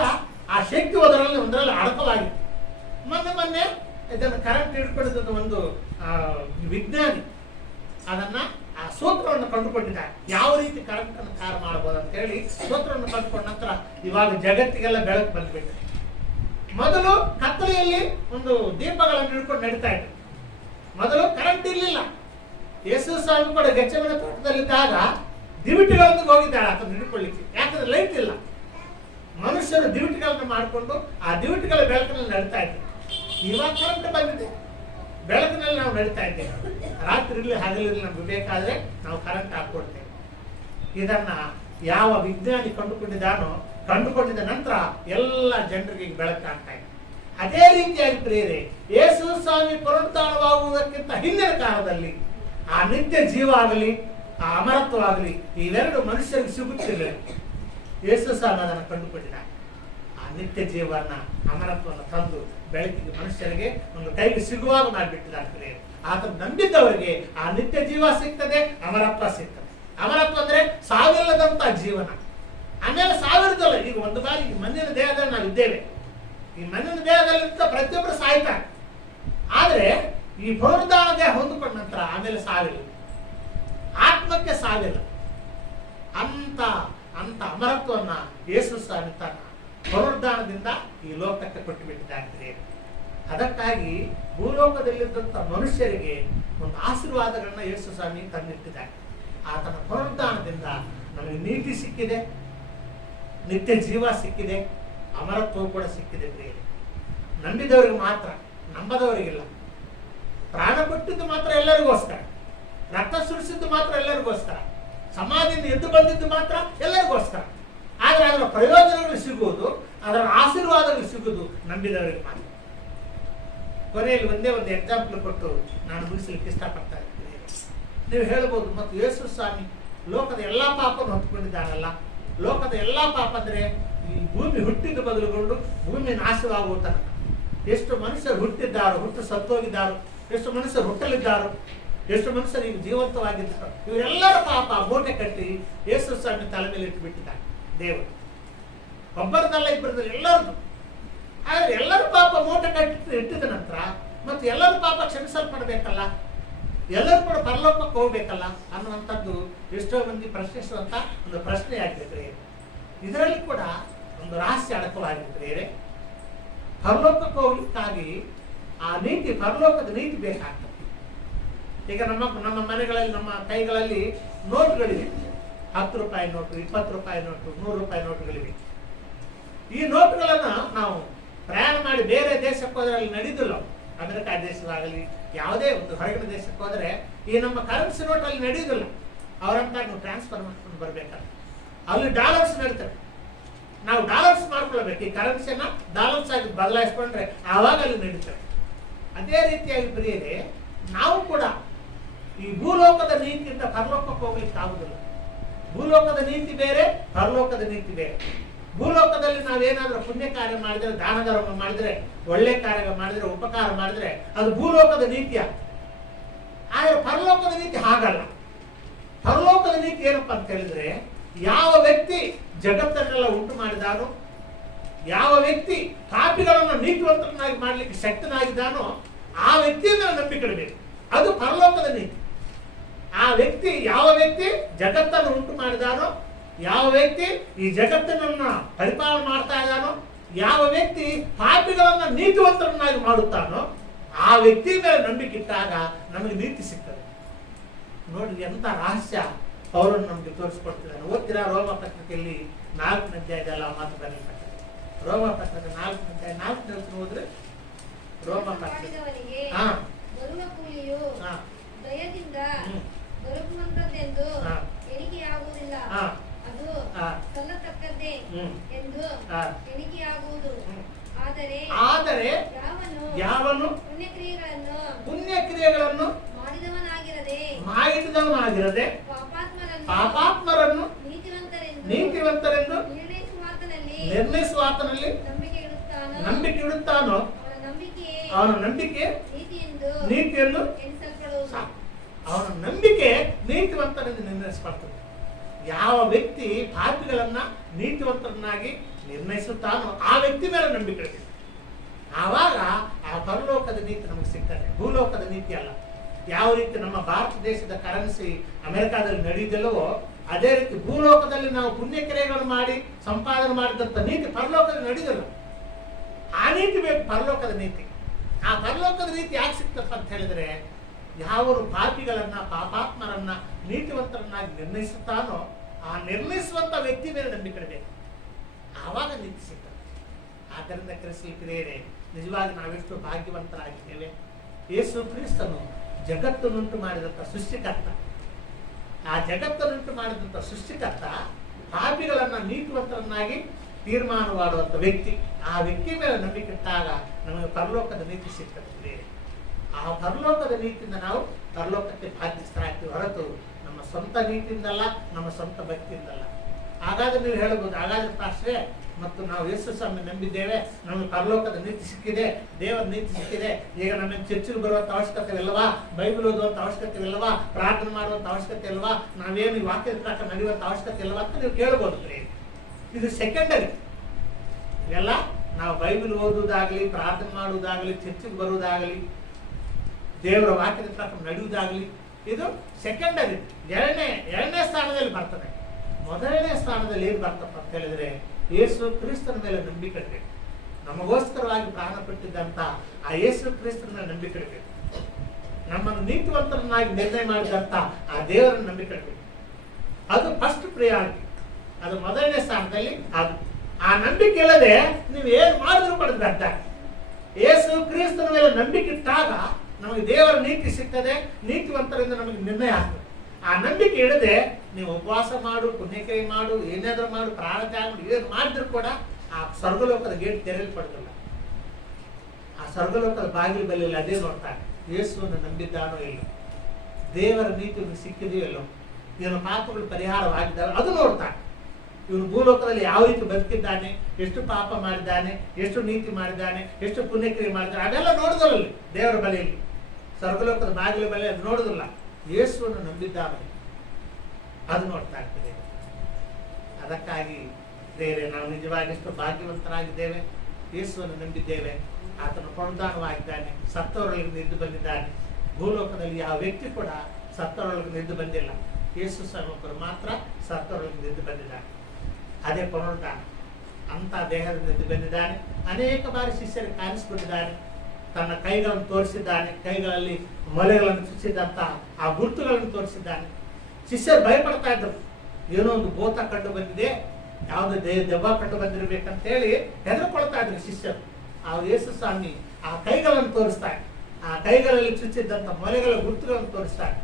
ಆ ಶಕ್ತಿ ಒಂದರಲ್ಲಿ ಅಡಕವಾಗಿದೆ. ಮೊನ್ನೆ ಇದನ್ನು ಕರೆಂಟ್ ಹಿಡ್ಕೊಂಡಿದ್ದ ಒಂದು ವಿಜ್ಞಾನಿ ಅದನ್ನ ಆ ಸೂತ್ರವನ್ನು ಕಂಡುಕೊಂಡಿದ್ದಾರೆ. ಯಾವ ರೀತಿ ಕರೆಂಟ್ ಅನ್ನು ತಯಾರು ಮಾಡಬಹುದು ಅಂತ ಹೇಳಿ ಸೂತ್ರವನ್ನು ಕಂಡುಕೊಂಡ ನಂತರ ಇವಾಗ ಜಗತ್ತಿಗೆಲ್ಲ ಬೆಳಕು ಬಂದ್ಬಿಟ್ಟಿದೆ. ಮೊದಲು ಕತ್ತಲೆಯಲ್ಲಿ ಒಂದು ದೀಪಗಳನ್ನು ಹಿಡ್ಕೊಂಡು ನಡೀತಾ ಇದ್ರು. ಮೊದಲು ಕರೆಂಟ್ ಇರ್ಲಿಲ್ಲ. ಯೇಸು ಸ್ವಾಮಿ ಕೂಡ ಗೆಚ್ಚಮನೆ ತೋಟದಲ್ಲಿದ್ದಾಗ ದಿವಿಟಿಗಳೊಂದಿಗೆ ಹೋಗಿದ್ದಾರೆ ಅದನ್ನು ಹಿಡ್ಕೊಳ್ಳಿಕ್ಕೆ. ಯಾಕಂದ್ರೆ ಲೈಟ್ ಇಲ್ಲ. ಮನುಷ್ಯರು ದಿವಿಟಿಗಳನ್ನು ಮಾಡಿಕೊಂಡು ಆ ದಿವಿಟಿಗಳ ಬೆಳಕಿನಲ್ಲಿ ನಡೀತಾ ಇದ್ರು. ಇವಾಗ ಕರೆಂಟ್ ಬಂದಿದೆ, ಬೆಳಕಿನಲ್ಲಿ ನಾವು ನಡೀತಾ ಇದ್ದೇವೆ. ರಾತ್ರಿ ಇರಲಿ ಹಗಲಿರಲಿ ನಮ್ಗೆ ಬೇಕಾದ್ರೆ ನಾವು ಕರೆಂಟ್ ಹಾಕೊಡ್ತೇವೆ. ಇದನ್ನ ಯಾವ ವಿಜ್ಞಾನಿ ಕಂಡುಕೊಂಡಿದ್ದ ನಂತರ ಎಲ್ಲ ಜನರಿಗೆ ಬೆಳಕು ಆಗ್ತಾ ಇದೆ. ಅದೇ ರೀತಿಯಾಗಿ ಪ್ರಿಯರೇ, ಯೇಸು ಸ್ವಾಮಿ ಪುನರುದ್ಧಾನವಾಗುವುದಕ್ಕಿಂತ ಹಿಂದಿನ ಕಾಲದಲ್ಲಿ ಆ ನಿತ್ಯ ಜೀವ ಆಗಲಿ, ಆ ಅಮರತ್ವ ಆಗಲಿ, ಇವೆರಡು ಮನುಷ್ಯರಿಗೆ ಸಿಗುತ್ತಿಲ್ಲ. ಯೇಸು ಸ್ವಾಮಿ ಅದನ್ನು ಕಂಡುಕೊಂಡಿದ್ದಾರೆ. ಆ ನಿತ್ಯ ಜೀವನ, ಅಮರತ್ವವನ್ನು ತಂದು ಬೆಳಕಿಗೆ ಮನುಷ್ಯರಿಗೆ ಒಂದು ಕೈಗೆ ಸಿಗುವಾಗ ಮಾಡಿಬಿಟ್ಟಿದ್ದಾರೆ. ಆತನ ನಂಬಿದ್ದವರಿಗೆ ಆ ನಿತ್ಯ ಜೀವ ಸಿಗ್ತದೆ, ಅಮರತ್ವ ಸಿಗ್ತದೆ. ಅಮರತ್ವ ಅಂದ್ರೆ ಸಾವಿಲ್ಲದಂತ ಜೀವನ. ಆಮೇಲೆ ಸಾವಿರದಲ್ಲ. ಈಗ ಒಂದು ಬಾರಿ ಈ ಮಣ್ಣಿನ ದೇಹದಲ್ಲಿ ನಾವು ಇದ್ದೇವೆ. ಈ ಮಣ್ಣಿನ ದೇಹದಲ್ಲಿಂತ ಪ್ರತಿಯೊಬ್ಬರು ಸಾಯ್ತಾರೆ. ಆದ್ರೆ ಈ ಪುನರುದ್ಧಾನ ದೇಹ ಹೊಂದಿಕೊಂಡ ನಂತರ ಆಮೇಲೆ ಸಾವಿಲ್ಲ, ಆತ್ಮಕ್ಕೆ ಸಾವಿಲ್ಲ. ಅಂತ ಅಮರತ್ವವನ್ನ ಯೇಸು ಸ್ವಾಮಿ ತನ್ನ ಪುನರುದ್ಧಾನದಿಂದ ಈ ಲೋಕಕ್ಕೆ ಕೊಟ್ಟು ಬಿಟ್ಟಿದ್ದಾರೆ. ಅದಕ್ಕಾಗಿ ಭೂಲೋಕದಲ್ಲಿದ್ದಂಥ ಮನುಷ್ಯರಿಗೆ ಒಂದು ಆಶೀರ್ವಾದಗಳನ್ನ ಯೇಸು ಸ್ವಾಮಿ ತಂದಿಟ್ಟಿದ್ದಾರೆ. ಆತನ ಪುನರುತ್ಥಾನದಿಂದ ನಮಗೆ ನೀತಿ ಸಿಕ್ಕಿದೆ, ನಿತ್ಯ ಜೀವ ಸಿಕ್ಕಿದೆ, ಅಮರತ್ವ ಕೂಡ ಸಿಕ್ಕಿದೆ. ಪ್ರಿಯರೇ, ನಂಬಿದವರಿಗೆ ಮಾತ್ರ, ನಂಬದವರಿಗಿಲ್ಲ. ಪ್ರಾಣ ಕೊಟ್ಟಿದ್ದು ಮಾತ್ರ ಎಲ್ಲರಿಗೋಸ್ಕರ, ರಕ್ತ ಸುರಿಸಿದ್ದು ಮಾತ್ರ ಎಲ್ಲರಿಗೋಸ್ಕರ, ಸಮಾಧಿಯಿಂದ ಎದ್ದು ಬಂದಿದ್ದು ಮಾತ್ರ ಎಲ್ಲರಿಗೋಸ್ಕರ. ಆದರೆ ಅದರ ಪ್ರಯೋಜನಗಳು ಸಿಗುವುದು, ಅದರ ಆಶೀರ್ವಾದಗಳು ಸಿಗುವುದು ನಂಬಿದವರಿಗೆ ಮಾತ್ರ. ಕೊನೆಯಲ್ಲಿ ಒಂದೇ ಒಂದು ಎಕ್ಸಾಂಪಲ್ ಕೊಟ್ಟು ನಾನು ಮುಗಿಸಲಿಕ್ಕೆ ಇಷ್ಟಪಡ್ತಾ ಇದ್ದೀನಿ. ನೀವು ಹೇಳ್ಬೋದು, ಮತ್ತು ಯೇಸು ಸ್ವಾಮಿ ಲೋಕದ ಎಲ್ಲಾ ಪಾಪವನ್ನು ಹೊತ್ಕೊಂಡಿದ್ದಾನಲ್ಲ, ಲೋಕದ ಎಲ್ಲಾ ಪಾಪ ಅಂದ್ರೆ ಈ ಭೂಮಿ ಹುಟ್ಟಿದ ಬದಲುಗೊಂಡು ಭೂಮಿ ನಾಶವಾಗುವ ತನಕ ಎಷ್ಟು ಮನುಷ್ಯರು ಹುಟ್ಟಿದ್ದಾರೋ, ಹುಟ್ಟು ಸತ್ತೋಗಿದ್ದಾರೋ, ಎಷ್ಟು ಮನುಷ್ಯರು ಹುಟ್ಟಲಿದ್ದಾರೋ, ಎಷ್ಟು ಮನುಷ್ಯರು ಈಗ ಜೀವಂತವಾಗಿದ್ದಾರೋ, ಇವರೆಲ್ಲರ ಪಾಪ ಮೂಟೆ ಕಟ್ಟಿ ಯೇಸು ಸ್ವಾಮಿ ತಲೆ ಮೇಲೆ ಇಟ್ಟು ಬಿಟ್ಟಿದ್ದಾರೆ ದೇವರು. ಒಬ್ಬರದಲ್ಲ ಇಬ್ಬರದಲ್ಲಿ ಎಲ್ಲರದು. ಆದರೆ ಎಲ್ಲರ ಪಾಪ ಮೂಟೆ ಕಟ್ಟಿ ಇಟ್ಟಿದ ನಂತರ ಮತ್ತು ಎಲ್ಲರ ಪಾಪ ಕ್ಷಮಿಸಲ್ಪಡಬೇಕಲ್ಲ, ಎಲ್ಲರೂ ಕೂಡ ಪರಲೋಕಕ್ಕೆ ಹೋಗ್ಬೇಕಲ್ಲ ಅನ್ನುವಂಥದ್ದು ಎಷ್ಟೋ ಮಂದಿ ಪ್ರಶ್ನಿಸುವಂತ ಒಂದು ಪ್ರಶ್ನೆ ಆಗಿದೆ. ಇದರಲ್ಲಿ ಕೂಡ ಒಂದು ರಹಸ್ಯ ಅಡಕವಾಗಿದೆ. ಪರಲೋಕಕ್ಕೆ ಹೋಗ್ಲಿಕ್ಕಾಗಿ ಆ ನೀತಿ, ಪರಲೋಕದ ನೀತಿ ಬೇಕಾಗ್ತದೆ. ಈಗ ನಮ್ಮ ಮನೆಗಳಲ್ಲಿ, ನಮ್ಮ ಕೈಗಳಲ್ಲಿ ನೋಟುಗಳಿವೆ. 10 ರೂಪಾಯಿ ನೋಟು, 20 ರೂಪಾಯಿ ನೋಟು, 100 ರೂಪಾಯಿ ನೋಟುಗಳಿವೆ. ಈ ನೋಟುಗಳನ್ನ ನಾವು ಪ್ರಯಾಣ ಮಾಡಿ ಬೇರೆ ದೇಶಕ್ಕೆ ಹೋದ್ರೆ ಅಲ್ಲಿ ನಡೆಯುದಿಲ್ಲ. ಅಮೆರಿಕ ದೇಶವಾಗಲಿ ಯಾವುದೇ ಒಂದು ಹೊರಗಿನ ದೇಶಕ್ಕೆ ಹೋದ್ರೆ ಈ ನಮ್ಮ ಕರೆನ್ಸಿ ನೋಟ್ ಅಲ್ಲಿ ನಡೆಯುವುದಿಲ್ಲ. ಅವರಂತ ನಾವು ಟ್ರಾನ್ಸ್ಫರ್ ಮಾಡ್ಕೊಂಡು ಬರ್ಬೇಕಲ್ಲ, ಅಲ್ಲಿ ಡಾಲರ್ಸ್ ನಡೀತವೆ. ನಾವು ಡಾಲರ್ಸ್ ಮಾಡ್ಕೊಳ್ಬೇಕು. ಈ ಕರೆನ್ಸಿಯನ್ನ ಡಾಲರ್ಸ್ ಆಗಿ ಬದಲಾಯಿಸ್ಕೊಂಡ್ರೆ ಆವಾಗ ಅಲ್ಲಿ ನಡೀತವೆ. ಅದೇ ರೀತಿಯಾಗಿ ಪ್ರಿಯರೇ, ನಾವು ಕೂಡ ಈ ಭೂಲೋಕದ ನೀತಿಯಿಂದ ಪರಲೋಕಕ್ಕೆ ಹೋಗ್ಲಿಕ್ಕೆ ಆಗುದಿಲ್ಲ. ಭೂಲೋಕದ ನೀತಿ ಬೇರೆ, ಪರಲೋಕದ ನೀತಿ ಬೇರೆ. ಭೂಲೋಕದಲ್ಲಿ ನಾವೇನಾದ್ರೂ ಪುಣ್ಯ ಕಾರ್ಯ ಮಾಡಿದ್ರೆ, ದಾನ ಧರ್ಮ ಮಾಡಿದ್ರೆ, ಒಳ್ಳೆ ಕಾರ್ಯ ಮಾಡಿದ್ರೆ, ಉಪಕಾರ ಮಾಡಿದ್ರೆ ಅದು ಭೂಲೋಕದ ನೀತಿಯ. ಆದರೆ ಪರಲೋಕದ ನೀತಿ ಹಾಗಲ್ಲ. ಪರಲೋಕದ ನೀತಿ ಏನಪ್ಪಾ ಅಂತ ಹೇಳಿದ್ರೆ, ಯಾವ ವ್ಯಕ್ತಿ ಜಗತ್ತನ್ನೆಲ್ಲ ಉಂಟು ಮಾಡಿದಾನೋ, ಯಾವ ವ್ಯಕ್ತಿ ಪಾಪಿಗಳನ್ನು ನೀತಿವಂತರನ್ನಾಗಿ ಮಾಡ್ಲಿಕ್ಕೆ ಶಕ್ತನಾಗಿದ್ದಾನೋ ಆ ವ್ಯಕ್ತಿಯ ಮೇಲೆ ನಂಬಿಕೆ ಇಡಬೇಕು. ಅದು ಪರಲೋಕದ ನೀತಿ. ಆ ವ್ಯಕ್ತಿ, ಯಾವ ವ್ಯಕ್ತಿ ಜಗತ್ತನ್ನು ಉಂಟು ಮಾಡಿದಾನೋ, ಯಾವ ವ್ಯಕ್ತಿ ಈ ಜಗತ್ತನ್ನ ಪರಿಪಾಲನೆ ಮಾಡ್ತಾ ಇದ್ದಾನೋ, ಯಾವ ವ್ಯಕ್ತಿ ಪಾಪಿಗಳನ್ನ ನೀತಿವಂತರನ್ನಾಗಿ ಮಾಡುತ್ತಾನೋ ಆ ವ್ಯಕ್ತಿ ಮೇಲೆ ನಂಬಿಕೆ ಇಟ್ಟಾಗ ನಮಗೆ ನೀತಿ ಸಿಗ್ತದೆ. ನೋಡಿ ಎಂತ ರಹಸ್ಯ ಅವರನ್ನು ನಮ್ಗೆ ತೋರಿಸ್ಕೊಡ್ತಿದ್ದಾನೆ. ಓದ್ತೀರಾ? ರೋಮ ಪತ್ರಿಕೆಯಲ್ಲಿ 4ನೇ ಅಧ್ಯಾಯದಲ್ಲ ಮಾತು ಬರೀತಾರೆ. ರೋಮ ಪತ್ರಿಕೆ 4ನೇ ಅಧ್ಯಾಯ 4ನೇ ಹೋದ್ರೆ ರೋಮ ಪತ್ರಿಕೆ ದಯದಿಂದ ದೊರಕುವಂತದ್ದೆಂದು ಎಣಿಕೆಯಾಗುವುದಿಲ್ಲ, ಅದು ಸಲ್ಲತಕ್ಕದ್ದೇ ಎಂದು ಎಣಿಕೆಯಾಗುವುದು. ಆದರೆ ಯಾವನು ಪುಣ್ಯಕ್ರಿಯೆಗಳನ್ನು ಮಾಡಿದವನಾಗಿರದೆ ಪಾಪಾತ್ಮರನ್ನು ನೀತಿವಂತರೆಂದು ನಿರ್ಣಯಿಸುವಾತನಲ್ಲಿ ನಂಬಿಕೆ ಇಡುತ್ತಾನೋ ಅವನ ನಂಬಿಕೆ ನೀತಿಯನ್ನು ಅವನ ನಂಬಿಕೆ ನೀತಿವಂತರೆಂದು ನಿರ್ಣಯಿಸಲ್ಪಡ್ತದೆ. ಯಾವ ವ್ಯಕ್ತಿ ಪಾಪಿಗಳನ್ನ ನೀತಿವಂತರನ್ನಾಗಿ ನಿರ್ಣಯಿಸುತ್ತಾನೋ ಆ ವ್ಯಕ್ತಿ ಮೇಲೆ ನಂಬಿಕೆ ಇಡಬೇಕು. ಆವಾಗ ಆ ಪರಲೋಕದ ನೀತಿ ನಮಗೆ ಸಿಗ್ತದೆ, ಭೂಲೋಕದ ನೀತಿ ಅಲ್ಲ. ಯಾವ ರೀತಿ ನಮ್ಮ ಭಾರತ ದೇಶದ ಕರೆನ್ಸಿ ಅಮೆರಿಕಾದಲ್ಲಿ ನಡೆಯುವುದಿಲ್ಲವೋ ಅದೇ ರೀತಿ ಭೂಲೋಕದಲ್ಲಿ ನಾವು ಪುಣ್ಯಕ್ರಿಯೆಗಳನ್ನು ಮಾಡಿ ಸಂಪಾದನೆ ಮಾಡಿದಂಥ ನೀತಿ ಪರಲೋಕದಲ್ಲಿ ನಡೆಯುವುದಿಲ್ಲ. ಆ ನೀತಿ ಬೇಕು, ಪರಲೋಕದ ನೀತಿ. ಆ ಪರಲೋಕದ ನೀತಿ ಯಾಕೆ ಸಿಗ್ತಪ್ಪ ಅಂತ ಹೇಳಿದ್ರೆ, ಯಾವರು ಪಾಪಿಗಳನ್ನ ಪಾಪಾತ್ಮರನ್ನ ನೀತಿವಂತರನ್ನಾಗಿ ನಿರ್ಣಯಿಸುತ್ತಾನೋ ಆ ನಿರ್ಣಯಿಸುವಂತ ವ್ಯಕ್ತಿ ಮೇಲೆ ನಂಬಿಕೆ ಇಡಬೇಕು. ಆವಾಗ ನೀತಿ ಸಿಗ್ತದೆ. ಆದ್ದರಿಂದ ಕ್ರಿಸ್ತರೇ, ನಿಜವಾಗಿ ನಾವೆಷ್ಟು ಭಾಗ್ಯವಂತರಾಗಿದ್ದೇವೆ. ಯೇಸು ಕ್ರಿಸ್ತನು ಜಗತ್ತನ್ನುಂಟು ಮಾಡಿದಂಥ ಸೃಷ್ಟಿಕರ್ತ. ಆ ಜಗತ್ತನ್ನುಂಟು ಮಾಡಿದಂಥ ಸೃಷ್ಟಿಕರ್ತ ಪಾಪಿಗಳನ್ನ ನೀತಿವಂತರನ್ನಾಗಿ ತೀರ್ಮಾನ ಮಾಡುವಂಥ ವ್ಯಕ್ತಿ. ಆ ವ್ಯಕ್ತಿ ಮೇಲೆ ನಂಬಿಕೆ ಇಟ್ಟಾಗ ನಮಗೆ ಪರಲೋಕದ ನೀತಿ ಸಿಗ್ತದೆ. ಆ ಪರಲೋಕದ ನೀತಿಯಿಂದ ನಾವು ಪರಲೋಕಕ್ಕೆ ಬಾಧ್ಯಸ್ಥರಾಗ್ತೀವಿ, ಹೊರತು ನಮ್ಮ ಸ್ವಂತ ನೀತಿಯಿಂದಲ್ಲ, ನಮ್ಮ ಸ್ವಂತ ಭಕ್ತಿಯಿಂದಲ್ಲ. ಹಾಗಾದ್ರೆ ನೀವು ಹೇಳಬಹುದು, ಹಾಗಾದ್ರೆ ಪಾಸ್ಟ್ರೇ ಮತ್ತು ನಾವು ಯೇಸು ಸ್ವಾಮಿ ನಂಬಿದ್ದೇವೆ, ನಮಗೆ ಪರಲೋಕದ ನೀತಿ ಸಿಕ್ಕಿದೆ, ದೇವರ ನೀತಿ ಸಿಕ್ಕಿದೆ, ಈಗ ನಮಗೆ ಚರ್ಚಿಗೆ ಬರುವಂತ ಅವಶ್ಯಕತೆ ಇಲ್ಲವಾ, ಬೈಬಲ್ ಓದುವಂತ ಅವಶ್ಯಕತೆ ಇಲ್ಲವಾ, ಪ್ರಾರ್ಥನೆ ಮಾಡುವಂತ ಅವಶ್ಯಕತೆ ಇಲ್ವಾ, ನಾವೇನು ವಾಕ್ಯದ ಪ್ರಕಾರ ನಡೆಯುವಂತ ಅವಶ್ಯಕತೆ ಇಲ್ಲವಾ ಅಂತ ನೀವು ಕೇಳಬಹುದು. ಇದು ಸೆಕೆಂಡರಿ. ಇವೆಲ್ಲ ನಾವು ಬೈಬಲ್ ಓದುವುದಾಗಲಿ, ಪ್ರಾರ್ಥನೆ ಮಾಡುವುದಾಗಲಿ, ಚರ್ಚಿಗೆ ಬರುವುದಾಗಲಿ, ದೇವರ ವಾಕ್ಯದ ಪ್ರಕಾರ ನಡೆಯುವುದಾಗಲಿ, ಇದು ಸೆಕೆಂಡರಿ. ಎರಡನೇ ಸ್ಥಾನದಲ್ಲಿ ಬರ್ತದೆ. ಮೊದಲನೇ ಸ್ಥಾನದಲ್ಲಿ ಏನ್ ಬರ್ತಪ್ಪ ಅಂತ ಹೇಳಿದ್ರೆ, ಯೇಸು ಕ್ರಿಸ್ತನ ಮೇಲೆ ನಂಬಿಕೆ ಇಡಬೇಕು. ನಮಗೋಸ್ಕರವಾಗಿ ಪ್ರಾಣ ಕೊಟ್ಟಿದ್ದಂತ ಆ ಯೇಸು ಕ್ರಿಸ್ತನ ನಂಬಿಕೆ ಇಡಬೇಕು. ನಮ್ಮನ್ನು ನೀತಿವಂತರನ್ನಾಗಿ ನಿರ್ಣಯ ಮಾಡಿದಂತ ಆ ದೇವರನ್ನು ನಂಬಿಕೆ ಇಡಬೇಕು. ಅದು ಫಸ್ಟ್ ಪ್ರಿಯಾರಿಟಿ, ಅದು ಮೊದಲನೇ ಸ್ಥಾನದಲ್ಲಿ. ಅದು ಆ ನಂಬಿಕೆ ಇಲ್ಲದೆ ನೀವು ಏನ್ ಮಾಡಿದ್ರು ಪಡೆದ ಅರ್ಥ. ಯೇಸು ಕ್ರಿಸ್ತನ ಮೇಲೆ ನಂಬಿಕೆ ಇಟ್ಟಾಗ ನಮಗೆ ದೇವರ ನೀತಿ ಸಿಗ್ತದೆ, ನೀತಿವಂತರಿಂದ ನಮಗೆ ನಿರ್ಣಯ ಆಗ್ತದೆ. ಆ ನಂಬಿಕೆ ಇಡದೆ ನೀವು ಉಪವಾಸ ಮಾಡು, ಪುಣ್ಯಕೈ ಮಾಡು, ಏನಾದ್ರೂ ಮಾಡು, ಪ್ರಾಣ ತ್ಯಾಗ ಮಾಡು, ಏನು ಮಾಡಿದ್ರು ಕೂಡ ಆ ಸ್ವರ್ಗಲೋಕದ ಗೇಟ್ ತೆರೆಯಲ್ಪಡೋದಿಲ್ಲ. ಆ ಸ್ವರ್ಗಲೋಕದ ಬಾಗಿಲು ಬಲ್ಲಿಲ್ಲ. ಅದೇ ನೋಡ್ತಾನೆ, ಯೇಸುವನ್ನು ನಂಬಿದ್ದಾನೋ ಇಲ್ಲ, ದೇವರ ನೀತಿಯನ್ನು ಸಿಕ್ಕಿದೆಯೋ ಇಲ್ಲೋ, ಇವನ ಪಾಪಗಳು ಪರಿಹಾರವಾಗಿದ್ದಾವೆ ಅದು ನೋಡ್ತಾನೆ. ಇವನು ಭೂಲೋಕದಲ್ಲಿ ಯಾವ ರೀತಿ ಬದುಕಿದ್ದಾನೆ, ಎಷ್ಟು ಪಾಪ ಮಾಡಿದ್ದಾನೆ, ಎಷ್ಟು ನೀತಿ ಮಾಡಿದ್ದಾನೆ, ಎಷ್ಟು ಪುಣ್ಯಕ್ರಿಯೆ ಮಾಡಿದ್ದಾನೆ, ಅದೆಲ್ಲ ನೋಡುದಿಲ್ಲ ದೇವರ ಬಳಿಯಲ್ಲಿ. ಸ್ವರ್ಗಲೋಕದ ಬಾಗಿಲ ಬಳಿ ಅದು ನೋಡುದಿಲ್ಲ. ಯೇಸುವನ್ನು ನಂಬಿದ್ದಾನೆ ಅದು ನೋಡ್ತಾ ಇರ್ತದೆ. ಅದಕ್ಕಾಗಿ ಬೇರೆ ನಾವು ನಿಜವಾಗಿ ಎಷ್ಟು ಭಾಗ್ಯವಂತರಾಗಿದ್ದೇವೆ. ಯೇಸುವನ್ನು ನಂಬಿದ್ದೇವೆ, ಆತನು ಪುನರುತ್ಥಾನವಾಗಿದ್ದಾನೆ, ಸತ್ತವರೊಳಗೆ ಎದ್ದು ಬಂದಿದ್ದಾನೆ. ಭೂಲೋಕದಲ್ಲಿ ಯಾವ ವ್ಯಕ್ತಿ ಕೂಡ ಸತ್ತವರೊಳಗೆ ಎದ್ದು ಬಂದಿಲ್ಲ. ಯೇಸು ಸ್ವಾಮಿಯೊಬ್ಬರು ಮಾತ್ರ ಸತ್ತವರೊಳಗೆ ಎದ್ದು ಬಂದಿದ್ದಾನೆ. ಅದೇ ಪುನರುತ್ಥಾನ. ಅಂತ ದೇಹದಿಂದ ಎದ್ದು ಬಂದಿದ್ದಾನೆ. ಅನೇಕ ಬಾರಿ ಶಿಷ್ಯರಿಗೆ ಕಾಣಿಸ್ಬಿಟ್ಟಿದ್ದಾನೆ, ತನ್ನ ಕೈಗಳನ್ನು ತೋರಿಸಿದ್ದಾನೆ, ಕೈಗಳಲ್ಲಿ ಮೊಲೆಗಳನ್ನು ಚುಚ್ಚಿದಂತ ಆ ಗುರುತುಗಳನ್ನು ತೋರಿಸಿದ್ದಾನೆ. ಶಿಷ್ಯರು ಭಯಪಡ್ತಾ ಇದ್ರು, ಏನೋ ಒಂದು ಭೂತ ಕಂಡು ಬಂದಿದೆ, ಯಾವುದೋ ದೆವ್ವ ಕಂಡು ಬಂದಿರ್ಬೇಕಂತ ಹೇಳಿ ಹೆದರ್ಕೊಳ್ತಾ ಇದ್ರು ಶಿಷ್ಯರು. ಆ ಯೇಸು ಸ್ವಾಮಿ ಆ ಕೈಗಳನ್ನು ತೋರಿಸ್ತಾರೆ, ಆ ಕೈಗಳಲ್ಲಿ ಚುಚ್ಚಿದ್ದಂತ ಮೊಲೆಗಳ ಗುರುತುಗಳನ್ನು ತೋರಿಸ್ತಾರೆ.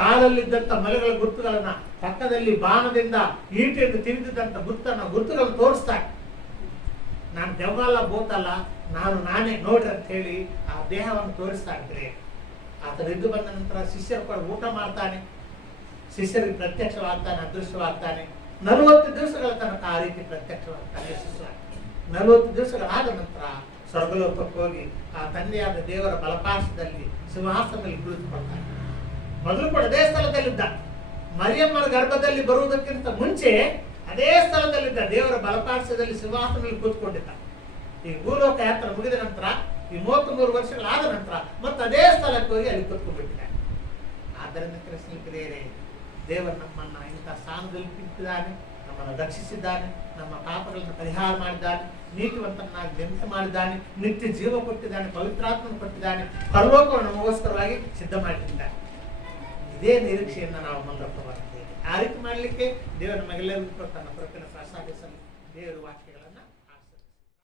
ಕಾಲಲ್ಲಿದ್ದಂತ ಮೊಲೆಗಳ ಗುರುತುಗಳನ್ನ, ಪಕ್ಕದಲ್ಲಿ ಬಾಣದಿಂದ ಈಟಿಯನ್ನು ತಿರುಗಿದಂತ ಗುರುತುಗಳನ್ನು ತೋರಿಸ್ತಾರೆ. ನಾನು ದೆವ್ವ ಅಲ್ಲ, ಭೂತಲ್ಲ, ನಾನೇ ನೋಡ್ರಿ ಅಂತ ಹೇಳಿ ಆ ದೇಹವನ್ನು ತೋರಿಸ್ತಾ ಇದ್ರೆ, ಆತ ಎದ್ದು ಬಂದ ನಂತರ ಶಿಷ್ಯರು ಕೂಡ ಊಟ ಮಾಡ್ತಾನೆ, ಶಿಷ್ಯರಿಗೆ ಪ್ರತ್ಯಕ್ಷವಾಗ್ತಾನೆ, ಅದೃಶ್ಯವಾಗ್ತಾನೆ. 40 ದಿವಸಗಳ ತನಕ ಆ ರೀತಿ ಪ್ರತ್ಯಕ್ಷವಾಗ್ತಾನೆ. 40 ದಿವಸಗಳಾದ ನಂತರ ಸ್ವರ್ಗಲೋಕಕ್ಕೆ ಹೋಗಿ ಆ ತಂದೆಯಾದ ದೇವರ ಬಲಪಾರ್ಶ್ವದಲ್ಲಿ ಸಿಂಹಾಸನದಲ್ಲಿ ಕುಳಿತುಕೊಳ್ತಾನೆ. ಮೊದಲು ಕೂಡ ಅದೇ ಸ್ಥಳದಲ್ಲಿದ್ದ, ಮರಿಯಮ್ಮನ ಗರ್ಭದಲ್ಲಿ ಬರುವುದಕ್ಕಿಂತ ಮುಂಚೆ ಅದೇ ಸ್ಥಳದಲ್ಲಿದ್ದ, ದೇವರ ಬಲಪಾರ್ಶ್ವದಲ್ಲಿ ಸಿಂಹಾಸನದಲ್ಲಿ ಕೂತ್ಕೊಂಡಿದ್ದ. ಈ ಭೂಲೋಕ ಯಾತ್ರೆ ಮುಗಿದ ನಂತರ, ಈ 33 ವರ್ಷಗಳಾದ ನಂತರ ಮತ್ತೆ ಅದೇ ಸ್ಥಳಕ್ಕೆ ಹೋಗಿ ಅಲ್ಲಿ ಕೂತ್ಕೊಂಡ್ಬಿಟ್ಟಿದ್ದಾನೆ. ಆದ್ದರಿಂದ ಕ್ರಿಸ್ತನಿಗೆ ದೇವರು ನಮ್ಮನ್ನ ಇಂಥ ಸ್ಥಾನದಲ್ಲಿ ಇಟ್ಟಿದ್ದಾನೆ, ನಮ್ಮನ್ನು ರಕ್ಷಿಸಿದ್ದಾನೆ, ನಮ್ಮ ಪಾಪಗಳನ್ನು ಪರಿಹಾರ ಮಾಡಿದ್ದಾನೆ, ನೀತಿವಂತನಾಗಿ ನಿರ್ಣಯ ಮಾಡಿದ್ದಾನೆ, ನಿತ್ಯ ಜೀವ ಕೊಟ್ಟಿದ್ದಾನೆ, ಪವಿತ್ರಾತ್ಮನ ಕೊಟ್ಟಿದ್ದಾನೆ, ಪರಲೋಕವನ್ನು ನಮಗೋಸ್ಕರವಾಗಿ ಸಿದ್ಧ ಮಾಡಿದ್ದಾನೆ. ಇದೇ ನಿರೀಕ್ಷೆಯನ್ನು ನಾವು ಮುಂದಕ್ಕೆ ಬರ್ತೇವೆ. ಆ ರೀತಿ ಮಾಡಲಿಕ್ಕೆ ದೇವರು ನಮಗೆಲ್ಲರಿಗೂ ತನ್ನ ಕೃಪೆಯನ್ನು ಪ್ರಸಾದಿಸಲು ದೇವರು ವಾಕ್ಯಗಳ